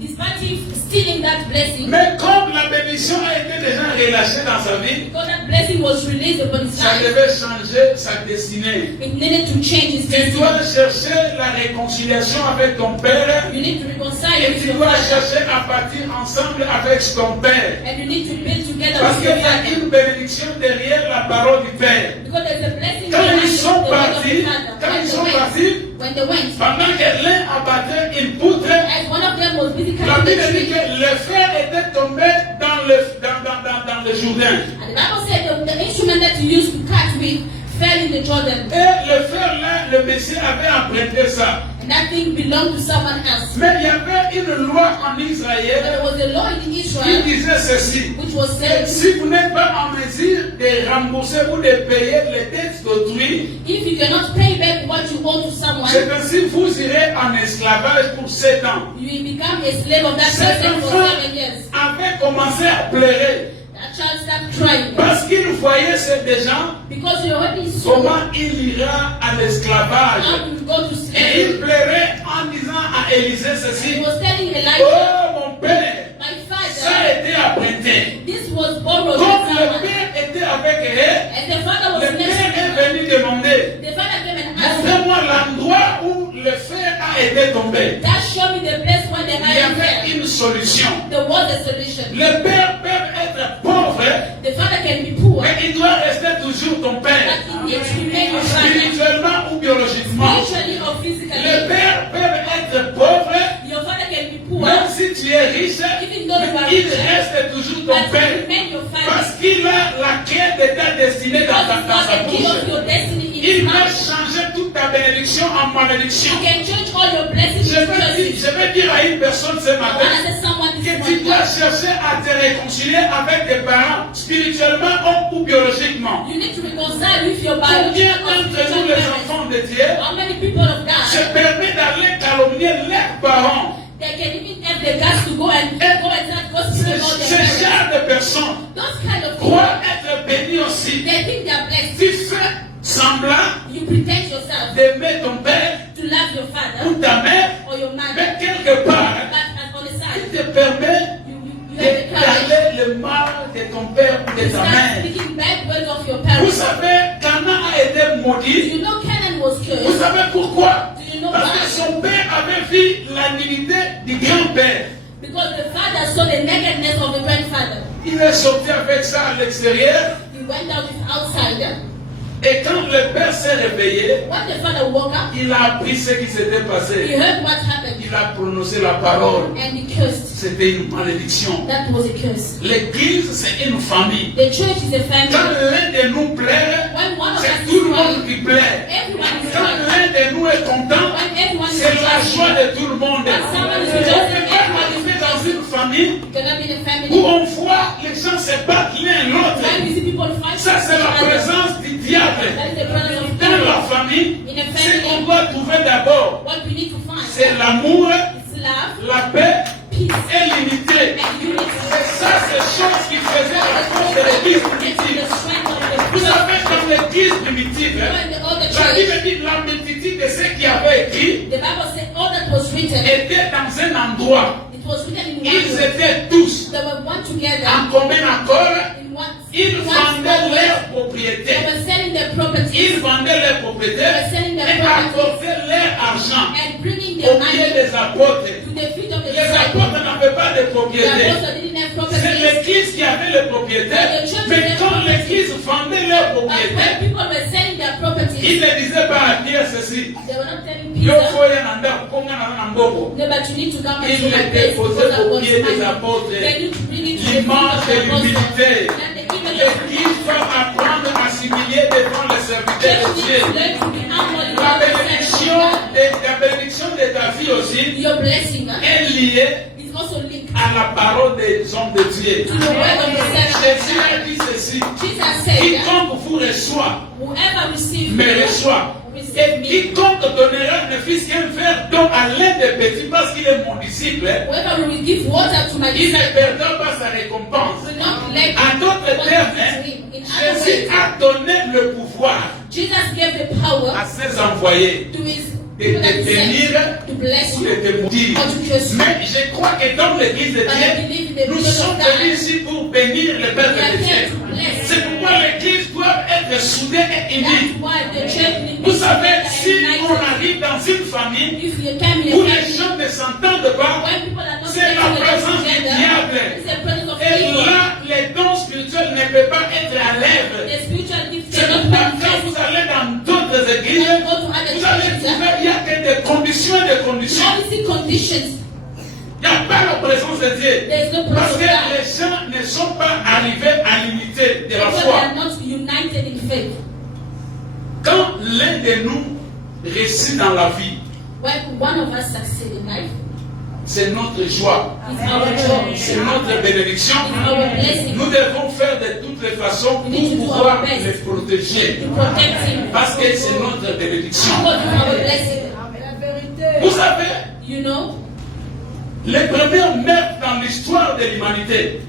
Despite him stealing that blessing, mais comme la bénédiction a été déjà relâchée dans sa vie, because that blessing was released upon his ça life, devait changer sa destinée. it needed to change his Tu destiny. dois chercher la réconciliation avec ton Père You need to reconcile et with tu your dois father. chercher à partir ensemble avec ton Père. And you need to build together Parce with qu'il your y a father. une bénédiction derrière la parole du Père. Because there's a blessing Quand behind ils the sont word of partis, the father. quand ils sont partis, When they went, pendant que l'un abattait une poutre, as one of them was busy la cutting Bible the dit tree, que le frère était tombé dans le Jourdain. and the Bible said the instrument that you used to cut with fell in the Jordan. Et le frère là, le Messie avait emprunté ça. And that thing belonged to someone else. Mais il y avait une loi en But Israël there was a law in qui Israel disait ceci. which was said, Si vous n'êtes pas en mesure de rembourser ou de payer les dettes d'autrui, if you cannot pay back what you owe to someone, c'est ainsi vous irez en esclavage pour 7 ans. you will become a slave of that Cet person for enfant 7 years. avait commencé à pleurer That child started crying parce qu'il voyait ces gens because he already saw comment il ira à l'esclavage. how to go to Et il slavery. pleurait en disant à Élisée He ceci. was telling Elijah, Oh mon père, my ça a father, été emprunté. this was borrowed Comme from le someone. père était avec eux, And the father le was next père to him. est venu demander, The father came and asked him, montrez-moi l'endroit où le fer a été tombé. that show me the place where the Il y iron avait fell. une solution. There was a solution. Le père peut être pauvre, The father can be poor, mais il doit rester toujours ton but père, he needs to remain your father, spirituellement ou biologiquement. spiritually or Le physically. père peut être pauvre, Your father can be poor, même si tu es riche, even though you are mais il rich, reste toujours but ton he père. remain your father. Parce qu'il a la clé de ta destinée dans, Because dans it's sa not the key of bouche. your destiny in his Il va mouth. changer toute ta bénédiction en malédiction. He can change all your blessings Je into curses. vais dire à une personne ce I want matin to say someone this que tu morning, dois chercher à te réconcilier avec tes parents spirituellement ou biologiquement. you need to reconcile with your Combien biological or d'entre nous, spiritual les parents? enfants de Dieu, How many people of se God permettent d'aller calomnier leurs parents? they can even have the guts to go and start gossiping about Ce their parents? genre de personnes Those kind of people, croient être bénis aussi. they think they are blessed. Tu fais semblant You pretend yourself d'aimer ton père to love your ou father ta mère, or your mother, mais quelque part, but on the il side, te permet de ta mère. speaking bad words of your Vous parents. savez, Canaan a été maudit. You know Canaan was Vous cursed. savez pourquoi? Do you know Parce que why? son père avait vu la dignité du grand-père. Because the father saw the nakedness of the grandfather. Il est sorti avec ça à l'extérieur. He went out with outsider. Et quand le père s'est réveillé, When the father woke up, il a appris ce qui s'était he passé. heard what happened Il a prononcé la parole. and he cursed. C'était une malédiction. That was a curse. L'église, c'est une famille. The church is a Quand family. l'un de nous plaît, When one of us c'est is tout le monde crying, qui plaît. everyone is Quand crying. l'un de nous est content, When everyone is c'est la joie rejoicing, de tout le monde. when someone is On ne rejoicing, peut pas everyone arriver is dans rejoicing. une famille You cannot be in a où family. on voit les gens se battre l'un l'autre. When you see people fight, Ça, c'est la présence du diable. that is the presence of Dans la God. famille, In a ce qu'on family, doit trouver d'abord, what we need to find c'est l'amour, is love, la paix peace, et l'unité. and unity. C'est ça, ces choses qui faisaient la force de l'église It's primitive. the strength of the Vous savez, dans l'église primitive, When the other la Bible church, dit la multitude de ceux qui avaient écrit the Bible said all that was written, étaient dans un endroit. it was written in one Ils word. étaient tous They were one together en commun accord. in one. Ils in one vendaient small leurs way. They propriétés. were selling their property Ils vendaient leurs propriétés et apportaient leur argent and bringing au their pied money des apôtres. to the feet of the Les disciples. apôtres n'avaient pas de The propriété. apostles didn't have C'est properties. l'église qui avait les propriétés. Mais quand l'église vendait leurs But when propriétés, people were selling their ils properties, ne disaient pas à Pierre ceci. they were not telling Yo Peter, foye na ndako konga na mboko. no, but you need to come and Il do my les place déposait because I au was pied des mine. apôtres. They need to bring it to the feet L'image of de the apostles. l'humilité. And the image of L'église doit apprendre à s'humilier devant les serviteurs de Dieu. learn to be humble in La all bénédiction la bénédiction de ta vie aussi Your blessing est liée is also linked à la parole des hommes de Dieu. to the word of the servant. Jésus a dit ceci. Jesus said, Quiconque vous reçoit, whoever receives me me, reçoit. receive Et me. quiconque donnera ne fût qu'un verre d'eau à l'un des petits parce qu'il est mon disciple, Whoever will give water to my il ne disciple perdra pas sa récompense. will not lack En d'autres what termes, is to him. In other Jésus words, a donné le pouvoir Jesus gave the power à ses envoyés to his de people that te he bénir sent to bless ou you de te maudire. or to curse you. Mais je crois que dans l'église de But I Dieu, believe in the nous people sommes of God. venus ici pour bénir le peuple We are de Dieu. here to bless. C'est pourquoi l'église doit être soudée et unie. That's why the church needs to Vous be savez, together si and on united. arrive dans une famille If you come in où a les family, gens ne s'entendent pas, when people are not c'est la présence du together, diable. it's the presence of Et evil. là, les dons spirituels ne peuvent pas être à l'œuvre. The spiritual gifts C'est cannot pourquoi quand manifest. vous allez dans d'autres églises, When you go to other vous allez churches, trouver qu'il y a que des conditions et des you conditions. only see conditions. Il n'y a pas la présence de Dieu. There is no Parce presence que of God. les gens ne sont pas arrivés à l'unité de la Because foi. they are not united in faith. Quand l'un de nous réussit dans la vie, When one of us succeed in life, c'est notre joie, it's our joy. c'est notre bénédiction. It's our blessing. Nous devons faire de toutes les façons We need to pour do pouvoir our best les protéger. to protect him. Parce que c'est notre bénédiction. Because it's our blessing. Vous savez, You know, les premiers meurtres dans l'histoire de l'humanité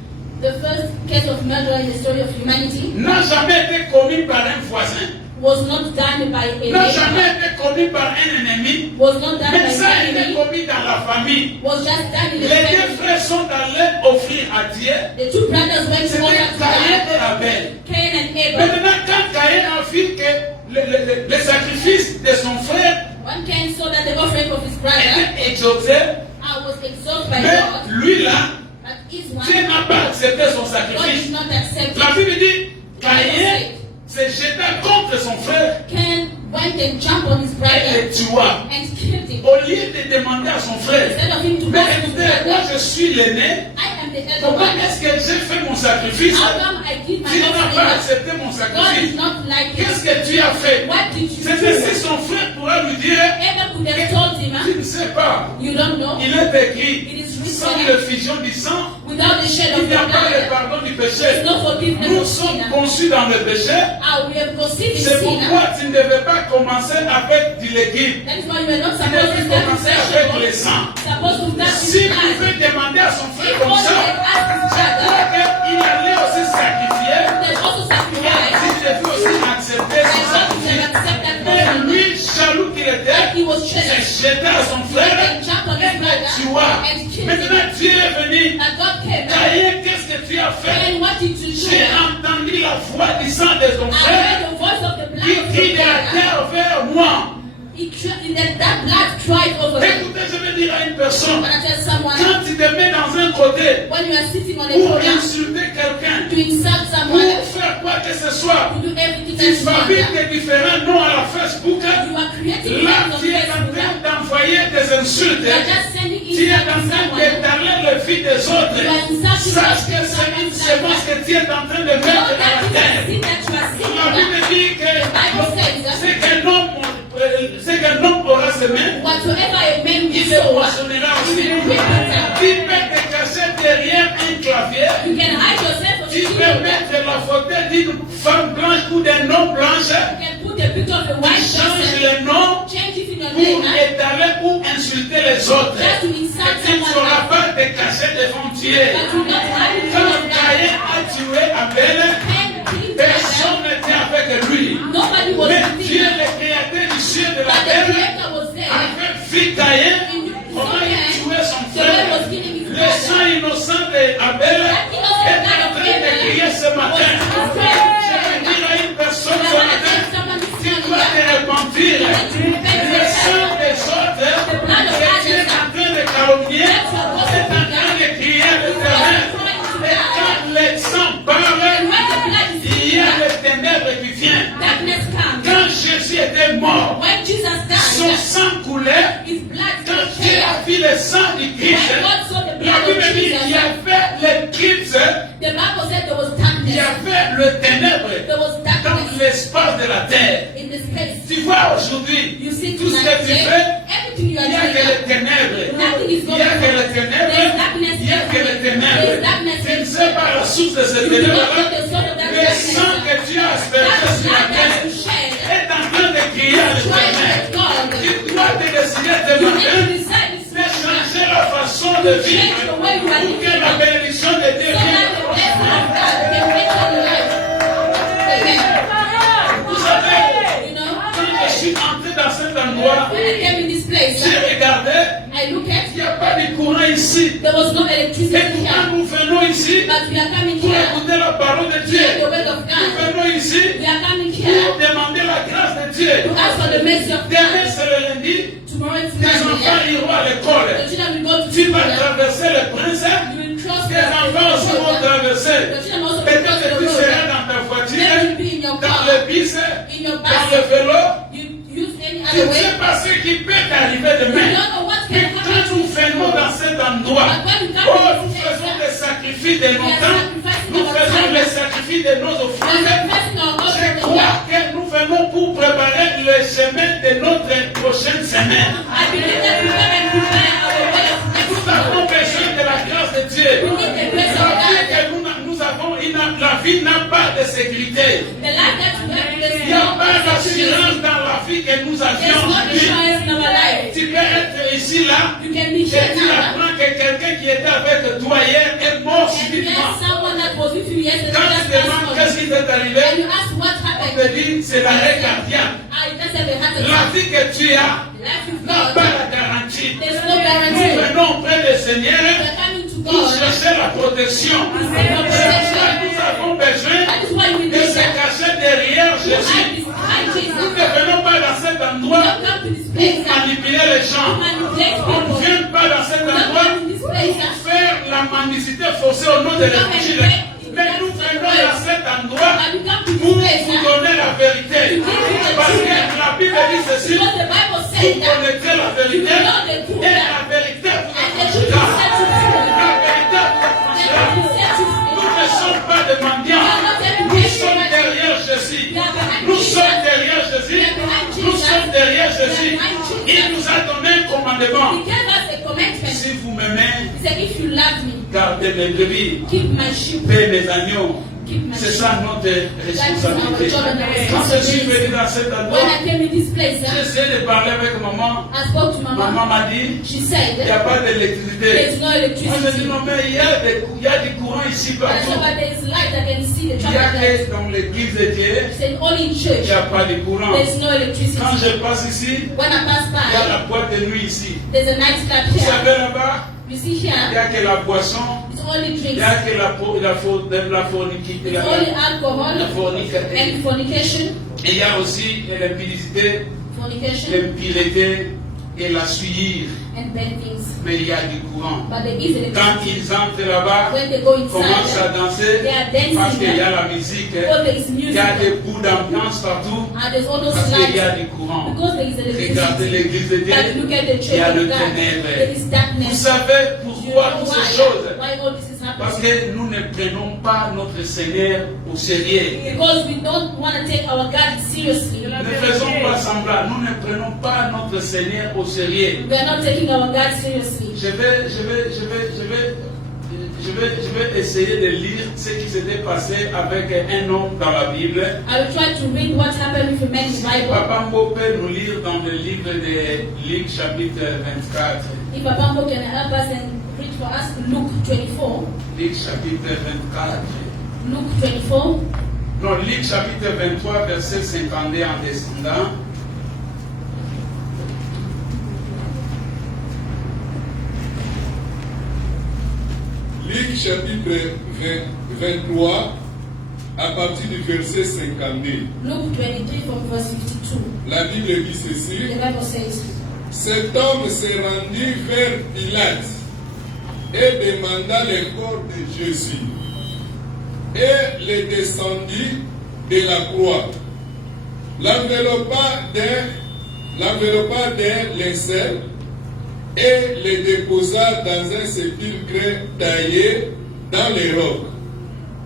the first case of murder in the story of humanity n'a jamais été commis par un voisin, was not done by a n'a jamais neighbor, été commis par un ennemi, was not done mais by ça a an été enemy, commis dans la famille. was just done in Les the deux family. frères sont allés offrir à Dieu. The two brothers went to C'était water to Caïn God, et Abel. Cain and Abel. Maintenant, quand Caïn a vu que le sacrifice de son frère When Cain saw that the offering of his brother était exaucé, was exalted by mais God, lui là, but his one, Dieu n'a pas accepté son God sacrifice. did not accept La it. Bible dit, Caïn s'est jeté contre son frère Cain went and jumped on his et brother le tua. and killed him. Au lieu de demander à son frère, Instead of him to mais ask his écoutez, moi brother, je suis l'aîné, I am the elder comment brother. est-ce que j'ai fait mon sacrifice? How come I give my Tu n'as pas offering? accepté mon God sacrifice. is not like Qu'est-ce it. que tu as fait? What did you C'est do? si son frère pourrait lui dire, Abel could have told him, tu ne sais pas, you don't know. il est écrit, It is sans written, l'effusion du sang, without the shed il of n'y a pas de blood, pardon du there is péché. no forgiveness Nous of sommes sin. conçus dans le péché. We have conceived in C'est sin. pourquoi tu ne devais pas commencer avec du légume. That is why we are not Tu supposed to devais start with commencer avec le vegetable. sang. Supposed to start Si with vous blood. pouvez demander à son frère If comme only ça, they ask his je brother, crois qu'il allait aussi sacrifier. there's also Et sacrifice. il devait aussi accepter And son God sacrifice. will accept that Mais offering. lui, jaloux qu'il était, He was s'est jealous. jeté à son frère And jumped on his et brother le tua. and killed him. Maintenant, Dieu est venu. And God came. Caïn, qu'est-ce que tu as fait? And what did you J'ai do? entendu la voix du sang de ton I frère heard the voice of the blood qui of crie your de la brother. terre vers moi. That blood cried over him. Écoutez, je vais dire à une personne, When I tell someone, quand tu te mets dans un côté when you are sitting on a pour program insulter quelqu'un, to insult pour someone, faire quoi que ce soit, to do everything tu that you fabriques want, des différents noms à la Facebook. you are creating Là, names on tu es en Facebook. train d'envoyer des insultes. You are just sending Tu es en insult to train someone. d'étaler le vie des autres. You are insulting Sache que someone. c'est une semence que tu es en train de Know mettre dans la that is a terre. sin that you are La sinning. Bible dit que c'est qu'un homme aura semé, Whatsoever a man il will le sow, moissonnera aussi. he will reap it. Tu peux te cacher derrière un clavier. You can hide yourself on the Tu peux keyboard. mettre la photo d'une femme blanche ou d'un homme blanche. You can put a picture of a white Change person, le nom change it in your pour name, étaler ou insulter les autres. just to Et insult tu ne someone sauras else. pas te cacher devant Dieu. But you not hide it in Quand your Caïn name. a tué Abel, personne n'était avec lui. Nobody was Mais with Dieu, him. le créateur du ciel de la But the terre, creator was there. avait vu Caïn, comment il tuait son frère. Le sang innocent d'Abel est en train de crier ce matin. Je vais dire à une personne ce matin, tu dois te repentir. Le sang des autres que tu es en train de calomnier, est en train de crier à l'éternel. Et quand le sang parle, il y a le ténèbre qui vient. Darkness comes. Quand Jésus était mort, When Jesus son died, sang coulait. his blood Quand was Dieu a shed. vu le sang du Christ, When God saw the la blood of Bible dit Jesus, qu'il y avait l'éclipse, the Bible said there was il y darkness. avait le ténèbre There was dans darkness l'espace de la terre. in this place. Tu vois aujourd'hui, You see tout ce tonight, que tu fais, everything you il are n'y a que doing, les ténèbres. nothing is Il going n'y a que on. les ténèbres. There is darkness Il n'y a que les ténèbres. There is darkness Tu ne sais pas la source de ces You do not know ténèbres. the source of that Le darkness. sang que tu as aspergé That sur la blood that terre you shed, est en train de crier à trying l'éternel. to God. Tu dois te décider de You need matin to decide this de changer la façon de vivre pour que la bénédiction de Dieu so that vienne. the blessing of God can make your life. Amen. Vous savez, You know, quand je suis entré dans cet endroit, when I came in this place, j'ai regardé, I look at, il n'y a pas de courant ici. there was no Et electricity pourtant here, nous venons ici but we are coming pour here écouter la parole de to Dieu. hear the word of Nous God. venons ici We are coming pour here demander la grâce de Dieu. to ask for the mercy of Demain God. c'est le lundi, Tomorrow is tes enfants Friday. iront à l'école. The children will go to Tu vas school. traverser le prince, You will cross tes enfants aussi vont the traverser. The children also will cross Peut-être the que tu road. seras dans ta They voiture, will be in your dans car, le bus, in your dans le bus. vélo. You use any Tu other ne way. sais pas ce qui peut t'arriver You demain. don't know what Mais can quand nous venons dans cet endroit, But when we come oh, to nous this faisons place, des sacrifices de nos we are temps, sacrificing nous our faisons time. les sacrifices de nos We are offrandes. sacrificing our Je offering. crois que nous venons pour préparer le chemin de notre prochaine semaine. I believe that we come and prepare our way of next Nous avons month. besoin de la grâce de Dieu. We need the grace of La vie God. que nous avons, la vie n'a pas de sécurité. The life that we have, there's Il n'y a no pas security. d'assurance dans la vie que nous There's avions no aujourd'hui. insurance in our life. Tu peux être ici, là, You can be et here tu now. apprends que quelqu'un qui était avec toi hier est mort And you subitement. have someone that was with you yesterday. Quand tu That's demandes possible. qu'est-ce qui t'est And arrivé, you ask what on happened. te dit c'est l'arrêt cardiaque. I just have a heart La attack. vie que tu as Life you've n'a got. pas la garantie. There's no Nous guarantee. venons auprès du Seigneur We're coming to pour God. chercher la protection. C'est pourquoi nous avons besoin That is why we de need se that. cacher derrière You Jésus. hide behind Nous Jesus. ne venons pas dans cet We endroit don't come to this pour place that manipuler les gens. manipulate On ne people. vient pas dans cet We don't endroit come to this place pour that faire la mendicité forcée au nom de l'Évangile. Mais nous venons dans cet endroit we come to pour this place vous that donner la vérité. Parce que la Bible dit ceci, because the Bible vous says that connaîtrez la you vérité know the truth et that la vérité vous and the truth will affranchira. set you free. La vérité vous The affranchira. truth will set you free. Nous ne sommes pas des mendiants. Nous sommes derrière Jésus. Nous sommes derrière Jésus. Nous sommes derrière Jésus. Il nous a donné un commandement. He gave us a commandment. Si vous m'aimez, He said, if you love me, gardez mes brebis, keep my sheep. paix mes agneaux. Keep my C'est sheep. ça notre responsabilité. Quand je suis venu dans cet When endroit, I came in this place, j'ai essayé de parler avec maman. I spoke to Maman Mama. m'a dit, She il n'y said, a pas d'électricité. there's no Moi je electricity. dis non mais il y a du courant ici And I said, partout. but there's light. I can see the Il y a traffic light. que dans l'église de Dieu, She said, only in il church. n'y a pas de courant. There's no electricity. Quand je passe ici, When I pass il y a by, la boîte de nuit ici. there's a nightclub Vous here. savez là-bas, You see Il n'y here, a que la boisson, it's only il drinks. n'y a que la It's only alcohol and fornication. Et il y a aussi l'impudicité, Fornication l'impureté et la souillure. and bad things. Mais il y a du courant. But there is Quand electricity. ils entrent là-bas, When they go ils commencent à inside, danser they are dancing. parce qu'il y a la musique. Because there is Il music. y a des bouts d'ambiance partout And there's all those parce qu'il y a lights. du courant. Because there is Regardez electricity. l'église de Dieu, But look at the il y a church le of God. ténèbre. There is Vous darkness. savez You pourquoi know toutes ces choses? why all this is Parce happening? que nous ne prenons pas notre Seigneur au sérieux. Because we don't want to take our God seriously. Ne faisons pas semblant, nous ne prenons pas notre Seigneur au sérieux. We are not taking our God seriously. Je vais essayer de lire ce qui s'était passé avec un homme dans la Bible. I will try to read what happened with a man in the Bible. Papa Mbo peut nous lire dans le livre de Luc chapitre 24. If Papa Mbo can help us and read for us Luke 24. Luc chapitre 24. Luke 24. Non, Luc chapitre 23, verset 52 en descendant. Luc chapitre 23, à partir du verset 52. Luke 23 from verse 52. La Bible dit ceci. The Bible says, Cet homme se rendit vers Pilate et demanda le corps de Jésus et le descendit de la croix. L'enveloppa d'un linceul et le déposa dans un sépulcre taillé dans les rocs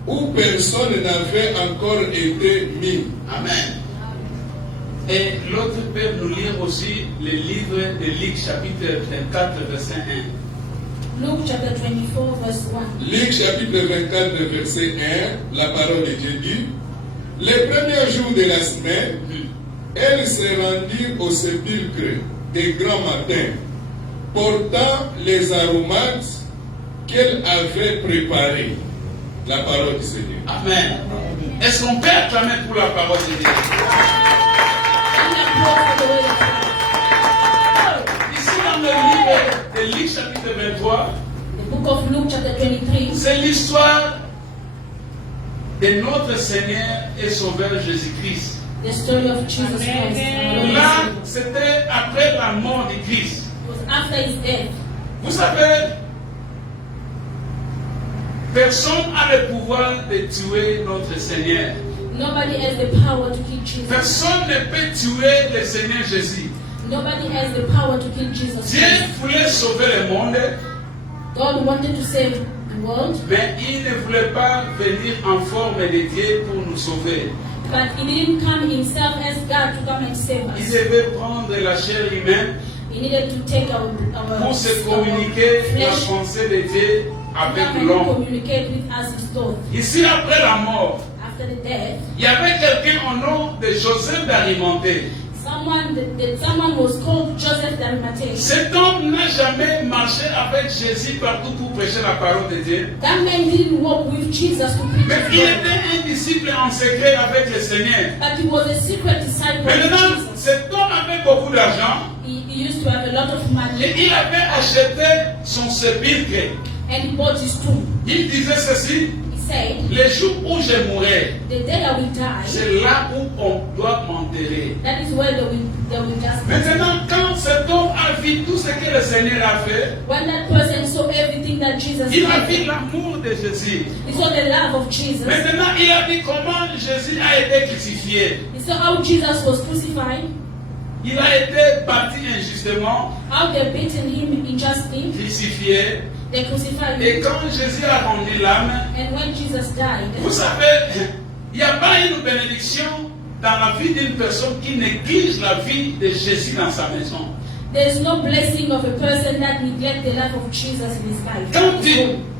où personne n'avait encore été mis. Amen. Et l'autre peut nous lire aussi le livre de Luc chapitre 24, verset 1. Luke chapter 24 verse 1. Luc chapitre 24, verset 1, la parole de Dieu dit, le premier jour de la semaine, elle se rendit au sépulcre de grand matin, portant les aromates qu'elle avait préparés. La parole du Seigneur. Amen. Est-ce qu'on peut acclamer pour la parole de Dieu? Ici dans le livre de Luc chapitre 23, The book of Luke chapter 23. c'est l'histoire de notre Seigneur et Sauveur Jésus-Christ. The story of Jesus Christ. our Lord and Là, Savior. c'était après la mort de Christ. It was after his death. Vous savez, personne n'a le pouvoir de tuer notre Seigneur. Nobody has the power to kill Jesus. Personne ne peut tuer le Seigneur Jésus. Nobody has the power to kill Jesus Dieu Christ. voulait sauver le monde, God wanted to save the world, mais il ne voulait pas venir en forme de Dieu pour nous sauver. but he didn't come himself as God to come and save Il us. devait prendre la chair humaine He needed to take our pour se communiquer la flesh, pensée de Dieu to avec come and l'homme. communicate with us his thought. Ici, après la mort, After the death, il y avait quelqu'un au nom de Joseph d'Arimathée. someone was called Joseph d'Arimathée. Cet homme n'a jamais marché avec Jésus partout pour prêcher la parole de Dieu. That man didn't walk with Jesus to preach Mais his il word, était un disciple en secret avec le Seigneur. but he was a secret disciple of Maintenant, Jesus. cet homme avait beaucoup d'argent He used to have a lot of et money, il avait acheté son sépulcre. and he bought his tomb. Il disait ceci, He said, le jour où je mourrai, the day that we die, c'est là où on doit m'enterrer. that is where they will just. Maintenant, quand cet homme a vu tout ce que le Seigneur a fait, When that person saw everything that Jesus il a did, vu l'amour de Jésus. he saw the love of Jesus. Maintenant, il a vu comment Jésus a été crucifié. He saw how Jesus was crucified, Il a été battu injustement, how they beaten him unjustly, crucifié. they crucified Et him. quand Jésus a rendu l'âme, And when Jesus died, vous savez, il n'y a pas une bénédiction dans la vie d'une personne qui néglige la vie de Jésus dans sa maison. there is no blessing of a person that neglects the life of Jesus in his life.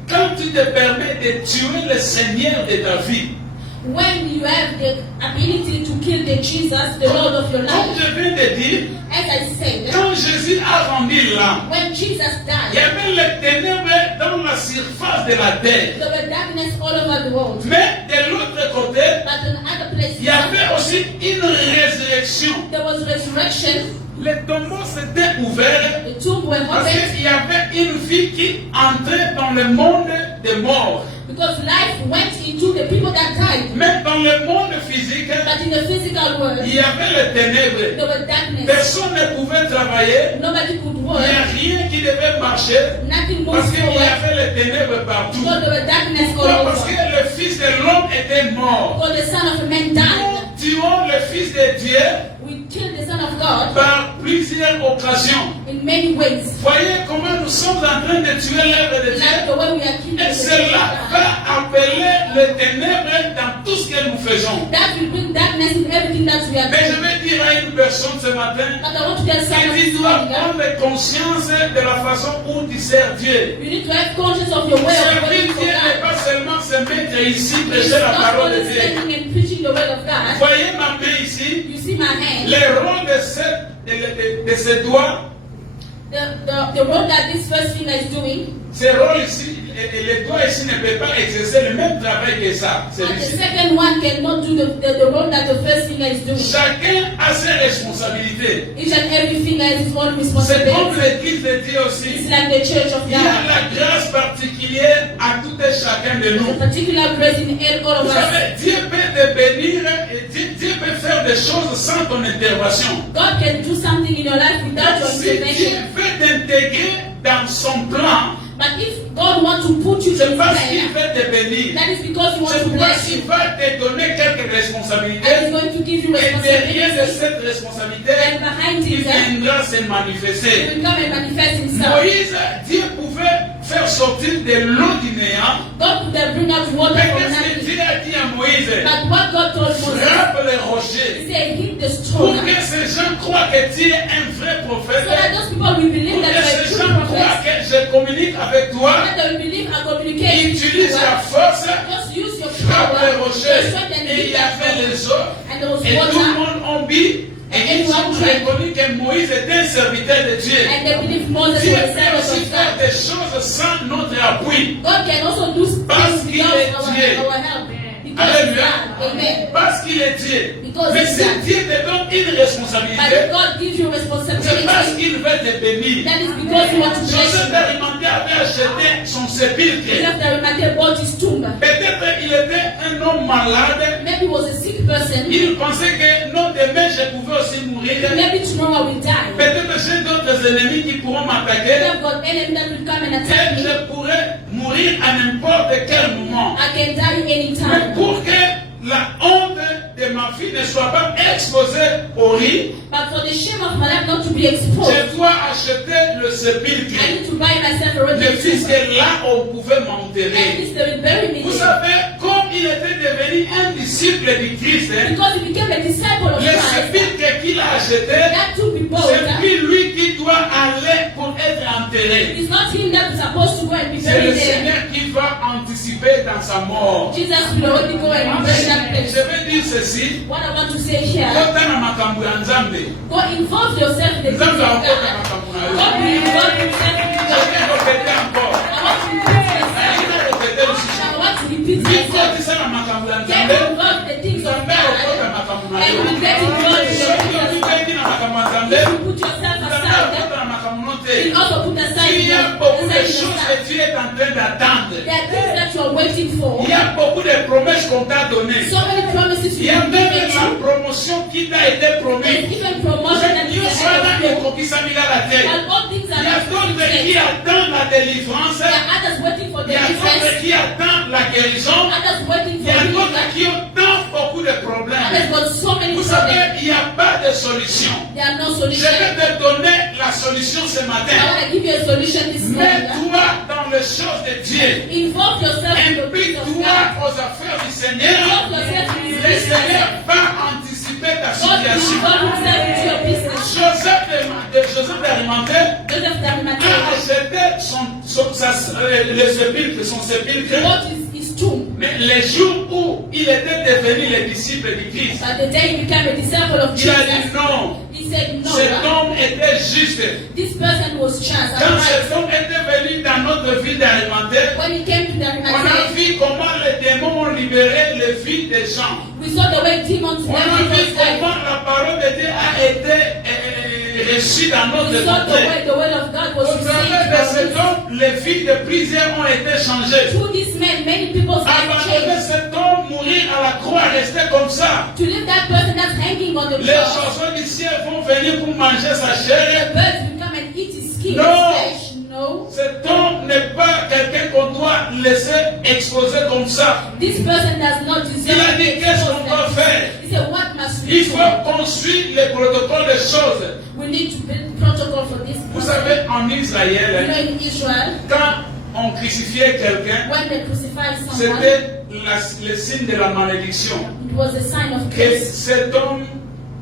Quand tu te permets de tuer le Seigneur de ta vie, When you have the ability to kill the Jesus, the Lord of your comme life, je viens de dire, as I said, quand Jésus a rendu l'âme, when Jesus il y died, avait les ténèbres dans la surface de la terre. there were darkness all over the world. Mais de l'autre côté, But in other places, il y avait aussi une résurrection. there was resurrection. Les tombeaux s'étaient ouverts The tomb were Parce opened qu'il y avait une vie qui entrait dans le monde des morts. because life went into the people that died. Mais dans le monde physique, But in the physical world, il y avait les ténèbres. there were darkness. Personne ne pouvait travailler. Nobody could Il work. n'y a rien qui devait marcher. Nothing Parce moved qu'il y forward. avait les ténèbres partout. Because there were darkness all Pourquoi? Parce que over. le Fils de l'homme était mort. Because the Son of Man died. Nous tuons le Fils de Dieu We killed the Son of God par plusieurs occasions. in many ways. Voyez comment nous sommes en train de tuer l'œuvre de Dieu. Like the way we are killing Et the cela Son va appeler les ténèbres dans tout ce que nous faisons. That will bring darkness in everything that we are Mais je doing. vais dire à une personne ce matin, But I want to tell someone que tu this dois morning, prendre conscience de la façon où tu sers Dieu. you need to have conscience of your way of Servir working for Dieu n'est God. pas seulement se mettre ici, It's prêcher la not parole de only Dieu. standing and preaching the word of God. Voyez ma main ici, You see my hand. le rôle de ce doigt, The role that this first finger is doing, ce rôle ici, et le doigt ici ne peut pas exercer le même travail que ça. and the Celui-ci. second one cannot do the role that the first finger is doing. Chacun a ses responsabilités. Each and every finger has its own C'est comme responsibility. l'Église de Dieu It's aussi. like the church of Il y a God. la grâce particulière à tout et chacun de There's nous. a particular grace in all Vous of us. savez, Dieu peut te bénir et Dieu peut faire des choses sans ton intervention. God can do something in your life without your Si Dieu intervention. veut t'intégrer dans son plan, But if God wants to put you in c'est His parce qu'il plan, veut te bénir. that is because He wants C'est to pourquoi bless il you. va te donner quelques And He's responsabilités. going to give you Et derrière de responsibility. cette responsabilité, And behind il it, viendra se He manifester. will come and manifest Himself. Moïse, Dieu pouvait faire sortir de l'eau du néant. God could have bring out water Mais from qu'est-ce que nothing. Dieu a dit à Moïse? But what God told Moses, Frappe les He rochers. said, hit the Pour stone. que ces gens croient que tu es un vrai So prophète. that those people will believe Pour that que you are a ces true gens croient prophet. que je communique avec toi. That they will believe and communicate with Utilise you. la force. Just use your Frappe les power, rochers. your strength, and Et il hit y that avait stone. les eaux. And there was Et tout le water. monde ont bu. Et ils ont reconnu que Moïse était un serviteur de Dieu. And they believe Moses Dieu was a peut servant aussi of faire God. des choses sans notre appui. God can also do Parce things qu'il without est Dieu. our help. Because He's Alléluia. God. Amen. Parce qu'il est Dieu. Because Mais he's si God. Dieu te donne une But responsabilité, if God gives you c'est parce responsibility, qu'il veut te bénir. that is because He wants to bless Joseph you. d'Arimathée avait acheté son sépulcre. Joseph d'Arimathée bought his tomb. Peut-être il était un homme malade. Maybe he was a sick person. Il pensait que non, demain je pouvais aussi mourir. Maybe tomorrow I will die. Peut-être j'ai d'autres ennemis qui pourront We m'attaquer. have got enemy that will come and attack Et me. je pourrais mourir à n'importe quel moment. I can die Mais anytime. pour que la honte de ma vie ne soit pas exposée au riz, But for the shame of my life not to be exposed, je dois acheter le I sépulcre. need to buy myself a Le fils ready tomb. que là on pouvait At m'enterrer. least they will bury me Vous there. savez, comme il était devenu un disciple du Christ, hein, Because he became a disciple of le Christ. sépulcre qu'il a acheté, That tomb be bought. c'est lui qui doit aller pour être enterré. It's not him that is supposed to go and be C'est le buried there. Seigneur qui va anticiper dans sa mort. Jesus will already go and be buried that Je place. vais dire ceci. What I want to say here, Kota na makambo ya Nzambe. go involve yourself in the things of Nzambe God. akota makambo na yo. God will involve himself in Je God. vais répéter encore. I want to repeat myself. Je vais répéter aussi. I want to repeat myself. Bikotisa na makambo ya Get Nzambe. involved in the things of Nzambe akota God. makambo na And yo. you get involved in the Soki things of God. obibengi na makambo ya Nzambe, If you put yourself Nzambe aside, akota na makambo no te. you also put aside Il y a your beaucoup de aside choses yourself. que Dieu est en train d'attendre. There are things that you are waiting for. Il y a beaucoup de promesses qu'on t'a données. So many promises Il you y a have même given la you. promotion qui t'a été There's promise. even promotion that Dieu is soit là ahead et of you. kokisami la terre. While all things Il are y a not d'autres qui fulfilled, attendent la délivrance. there are others waiting for Il y a d'autres deliverance, qui attendent la guérison. others waiting Il y for a d'autres healing, qui ont tant beaucoup de problèmes. others got so many Vous problems. savez, il n'y a pas de solution. There are no Je solutions. vais te donner la solution ce I matin. want to give you a solution this morning. Mets-toi dans les choses de Dieu. Involve yourself in the things of Implique-toi God. aux affaires du Seigneur. Involve yourself in His Le Seigneur business. va anticiper ta God will situation. involve himself into your business. Joseph d'Arimathée Joseph a d'Arimathée acheté le sépulcre, son sépulcre. bought his tomb. Mais les jours où il était devenu le disciple du Christ, But the day he became a disciple of il a dit Jesus, non. he said, no, Cet homme était juste. this person was chance. Quand Right. cet homme était venu dans notre ville d'Arimathée, When he came to on a Arimathea, vu comment les démons ont libéré les vies des gens. we saw the way demons On a left vu people's life. comment la parole de Dieu a été reçu dans notre We saw côté. the word of God was Au travers de received. cet homme, les vies de plusieurs ont été changées. Through this man, many people's lives Abandonner changed. cet homme, mourir à la croix, rester comme ça. To leave that person that's hanging on the Les cross. chansons du ciel vont venir pour manger sa chair. The birds will come and eat his skin, No. his flesh. No. Cet homme n'est pas quelqu'un qu'on doit laisser exposer comme ça. This person does not Il a deserve dit it. qu'est-ce qu'on doit faire. He said, what must we Il do? faut qu'on suive les protocoles des choses. We need to build protocol for this Vous person. savez, en You Israël, know, in Israel, quand on crucifiait quelqu'un, when they crucified someone, c'était le signe de la malédiction. it was a sign of Que curse. cet homme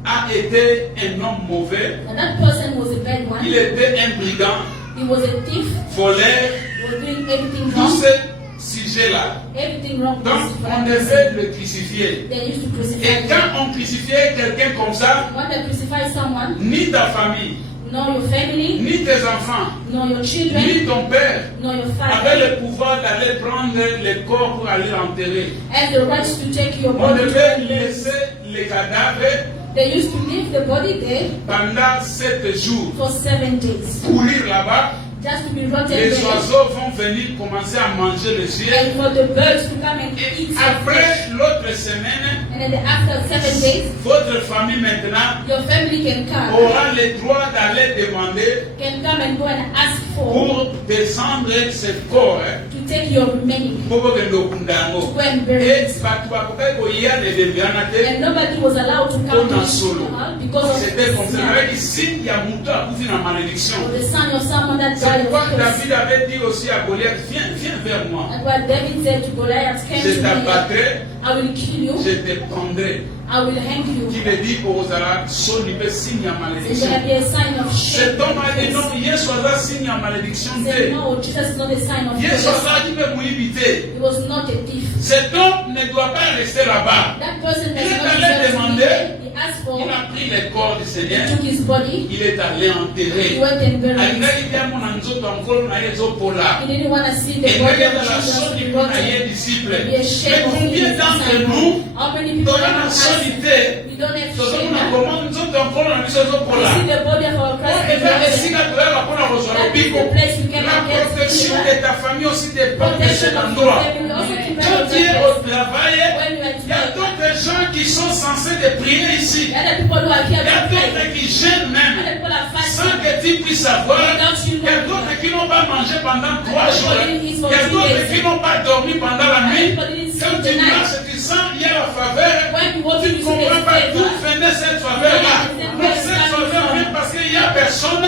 a été un homme mauvais. And that person was a bad one. Il était un brigand, He was a thief. voleur, He was doing everything tous wrong. ces sujets-là. Everything wrong. Donc, on devait le crucifier. They used to crucify Et him. quand on crucifiait quelqu'un comme ça, When they crucify someone, ni ta famille, nor your family, ni tes enfants, nor your children, ni ton père nor your avaient father le pouvoir d'aller prendre le corps pour aller l'enterrer. has the right to take your On body. devait laisser les cadavres They used to leave the body there pendant 7 jours, for 7 days, pourrir là-bas. just to be rotten Les there, oiseaux vont venir commencer à manger le ciel. and for the birds to come and Et eat your flesh. après l'autre semaine, And then after 7 days, votre famille maintenant your family can come, aura le droit d'aller demander can come and go and ask for pour descendre ce corps. to take your remaining, Pour que nous to go and bury Et it. bato bakokai koya ne deviana te And nobody was allowed to come mpona to solo. funeral because of C'était comme ça. sin. Avec signe ya mutu akufi na malédiction. Or the son of someone that C'est died pourquoi of curse. David avait dit aussi à Goliath, viens vers moi. And what David said to Goliath, came Je to me, t'abattrai, I will kill you, je te prendrai. I will hang you. Qui veut dire aux Arabes, soli pe signe ya It's malédiction. going to be a sign of shame. Cet homme a dit non, Yesu aza signe ya malédiction He said, te. no, Jesus is not a sign of Yesu curse. azalaki mpe moyibi te. He was not a thief. Cet homme ne doit pas rester là-bas. That person Il does est not allé deserve to be demander. there. He asked for, Il a pris le corps du he Seigneur. took his body, Il est allé he enterrer. went and buried it. alingaki bia mona nzoto ya nkolo na ye ezopola He didn't want to see the body engaki of ezala Jesus soni be mpo na ye rotten. disciple Be mais ashamed of combien him. d'entre nous How many people toza na have soni us? te We don't have tozomona shame. koma nzoto ya nkolo na biso We ezopola see the body of our Christ be eza rotten. esika toyaka mpona kozwa That is lobiko the place we can la get protection healer. de ta famille aussi dépend de Protection cet of your endroit family also depends quand on tu es that au place. travail When you are il y a together, d'autres gens qui sont censés de prier ici the other people who are here il y a to pray, d'autres qui gênent même other people are sans fasting. que tu puisses savoir, Without you il y a knowing. d'autres qui n'ont pas mangé pendant 3 jours. Everybody is Il y a for d'autres 2 qui days. n'ont pas dormi pendant la nuit. Everybody is Quand sleep tu the night. marches, tu sens il y a la faveur. When you walk Tu ne into comprends the pas favor, d'où venait cette faveur-là. Donc cette faveur vient parce qu'il y a personne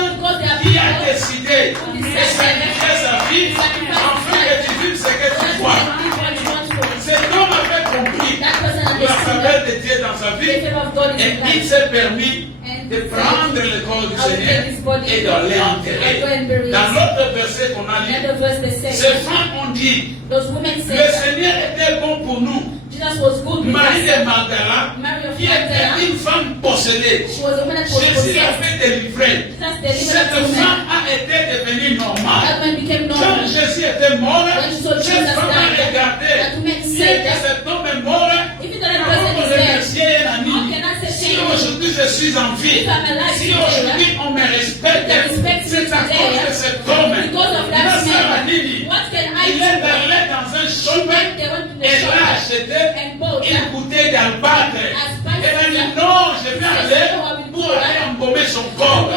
qui a décidé de sacrifier sa vie afin que tu vives ce que tu vois. Cet homme avait compris la faveur de Dieu dans sa vie et il s'est permis de prendre le corps du Seigneur et de l'enterrer. Dans l'autre verset qu'on a lu, Another verse they ces say, femmes ont dit, those women le said, Seigneur était bon pour nous. Jesus was good with Marie us. de Magdala, Mary of qui était Magdala, une femme possédée, she was a woman that was Jésus l'a possessed. fait délivrer. Jesus delivered Cette that woman. femme a été devenue normale. That man became Quand normal. Jésus était mort, When she saw cette Jesus femme a die, regardé. that woman Si said que that cet homme est mort, if the other comment person is remercier dead, un how ami? can I say Si thank you? aujourd'hui je suis en vie, If I'm alive si today, aujourd'hui on me respecte, they respect me c'est à today, cause de cet homme. because of that Grâce à man. Nini, What can I il est do? allé dans un She shop went, they went to the et l'a shop acheté and bought une bouteille d'albâtre. as spices. Elle a dit non, je vais aller pour aller embaumer son corps.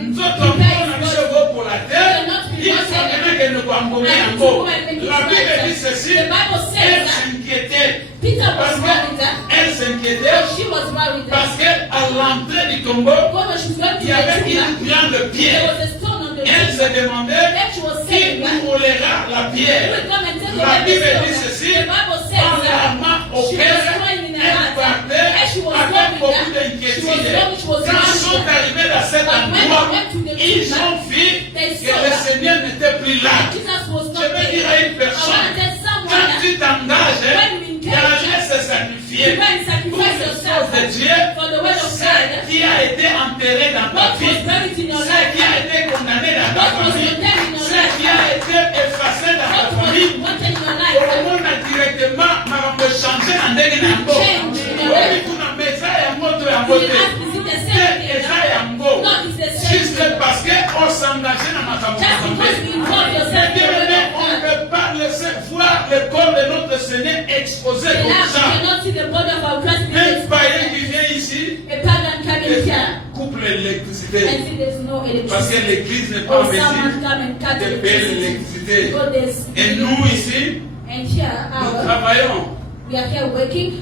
Nous autres, on a mis ce corps pour la terre. Il faut maintenant qu'elle ne va embaumer encore. La Bible dit ceci. Elle s'inquiétait. Peter was Parce worried. qu'elle s'inquiétait. She was worried. Parce qu'à l'entrée du tombeau, When she was going to il y avait the tomb, une grande there pierre. was a stone on the Elle se tomb. demandait Then she was qui saying, nous roulera la who pierre. will come and take La away Bible the dit stone? ceci. The Bible En la says main au she cœur, was crying in her elle heart. partait And she was avec beaucoup worried. She was d'inquiétude. worried. She was Quand ils sont worried. arrivés à cet But when they endroit, went to the ils tomb, ont vu they que saw le that Seigneur n'était plus là. Jesus was Je not veux there. dire à une I personne, want to tell quand someone tu t'engages, when you engage, d'aller se sacrifier you go and pour sacrifice les choses yourself de Dieu, for the word of ce God. qui a été enterré dans ta What was vie, buried in your ce life, qui a été condamné dans ta what was famille, condemned in your ce life, qui a été effacé dans ta what was famille, wanted in your life, omona directement makambo echange na ndenge na yango Change in your life. oyebi kuna meza yango to yango you te ask, is it the te same thing? eza yango No, it's the ce involve yourself in the will On of ne God. peut pas laisser voir le corps de notre Seigneur exposé And comme now we ça. cannot see the body of our Christ being Un païen exposed. qui vient ici A pagan coming here coupe and l'électricité. see there's no Parce que electricity. l'église n'est pas Or en mesure someone come and cut de payer electricity. l'électricité. Because there's Et nous ici, and here nous travaillons. we are here working.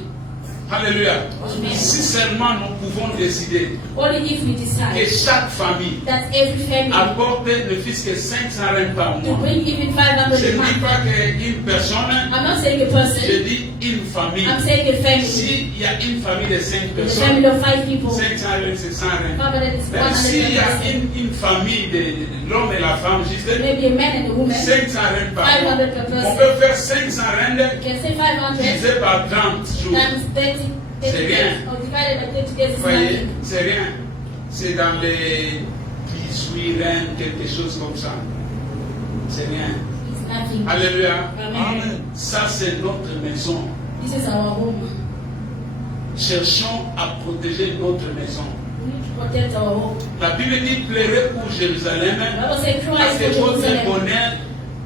Alléluia. Amen. Si seulement nous pouvons décider Only if we que decide chaque famille that every family apporte ne fût-ce que 500 rentes par to mois. bring even 500 Je a ne dis month. pas qu'une personne, I'm not saying a person. je dis une famille. I'm saying a family. S'il y a une famille de 5 A personnes, family of 5 people. 500 rentes, c'est 100 rentes. 500 is Même s'il y a 100. une famille de l'homme et la femme, juste Maybe a man and a woman. 500 rentes par mois. 500 per person. On peut faire 500 rentes You can say 500 divisé par 30 jours. times 30 C'est days rien. or divided by 30 days is Vous voyez, nothing. c'est rien. C'est dans les 18 rentes, quelque chose comme ça. C'est rien. It's nothing. Alléluia. Amen. Ça, c'est notre maison. This is our home. Cherchons à protéger notre maison. We need to protect our home. La Bible dit pleurer pour Jérusalem The Bible says parce cry que for votre Jerusalem bonheur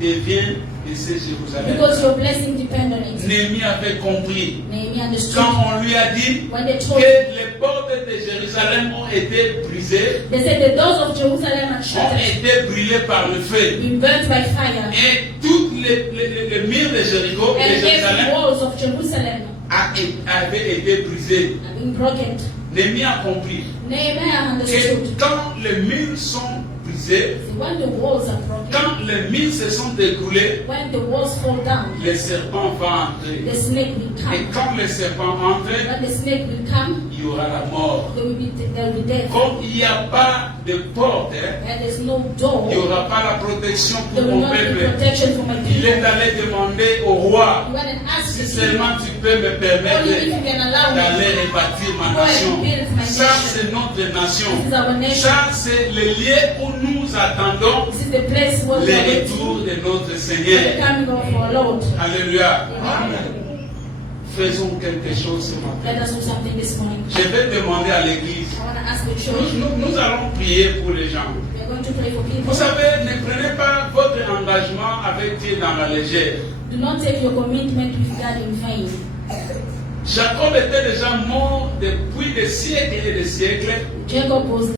devient de ce Jérusalem. because your blessing depends on it. Néhémie avait compris Nehemiah understood. quand on lui a dit When they que told les portes de Jérusalem ont été brisées, they said the doors of Jerusalem are ont shattered, été brûlées par le feu. been burnt by fire, Et tous les murs de Jéricho, de and every Jérusalem, walls of Jerusalem avaient été brisés. have been broken. Néhémie a compris Nehemiah que understood. quand les murs sont brisés, See, when the walls are broken, quand les murs se sont écroulés, when the walls fall down, le serpent va entrer. the snake will Et come. quand le serpent entre, When the snake will come, il y aura la mort. there will be death. Comme il n'y a pas de porte, And there's no door. il n'y aura pas la protection pour There will mon not be peuple. protection for my Il people. est allé demander au roi, He went and asked si the king, seulement tu peux me permettre only if you can allow me. d'aller rebâtir ma nation. Ça, c'est notre nation. This is our nation. Ça, c'est le lieu où nous attendons This is the place where we le are waiting retour de notre for the Seigneur. coming of our Lord. Alléluia. Amen. Faisons quelque chose ce matin. Let us do something this morning. Je vais demander à l'église. I want to ask the church. Nous allons prier pour les gens. We are going to pray for people. Vous savez, ne prenez pas votre engagement avec Dieu dans la légère. Do not take your commitment with God in vain. Jacob était déjà mort depuis des siècles et des siècles. Jacob was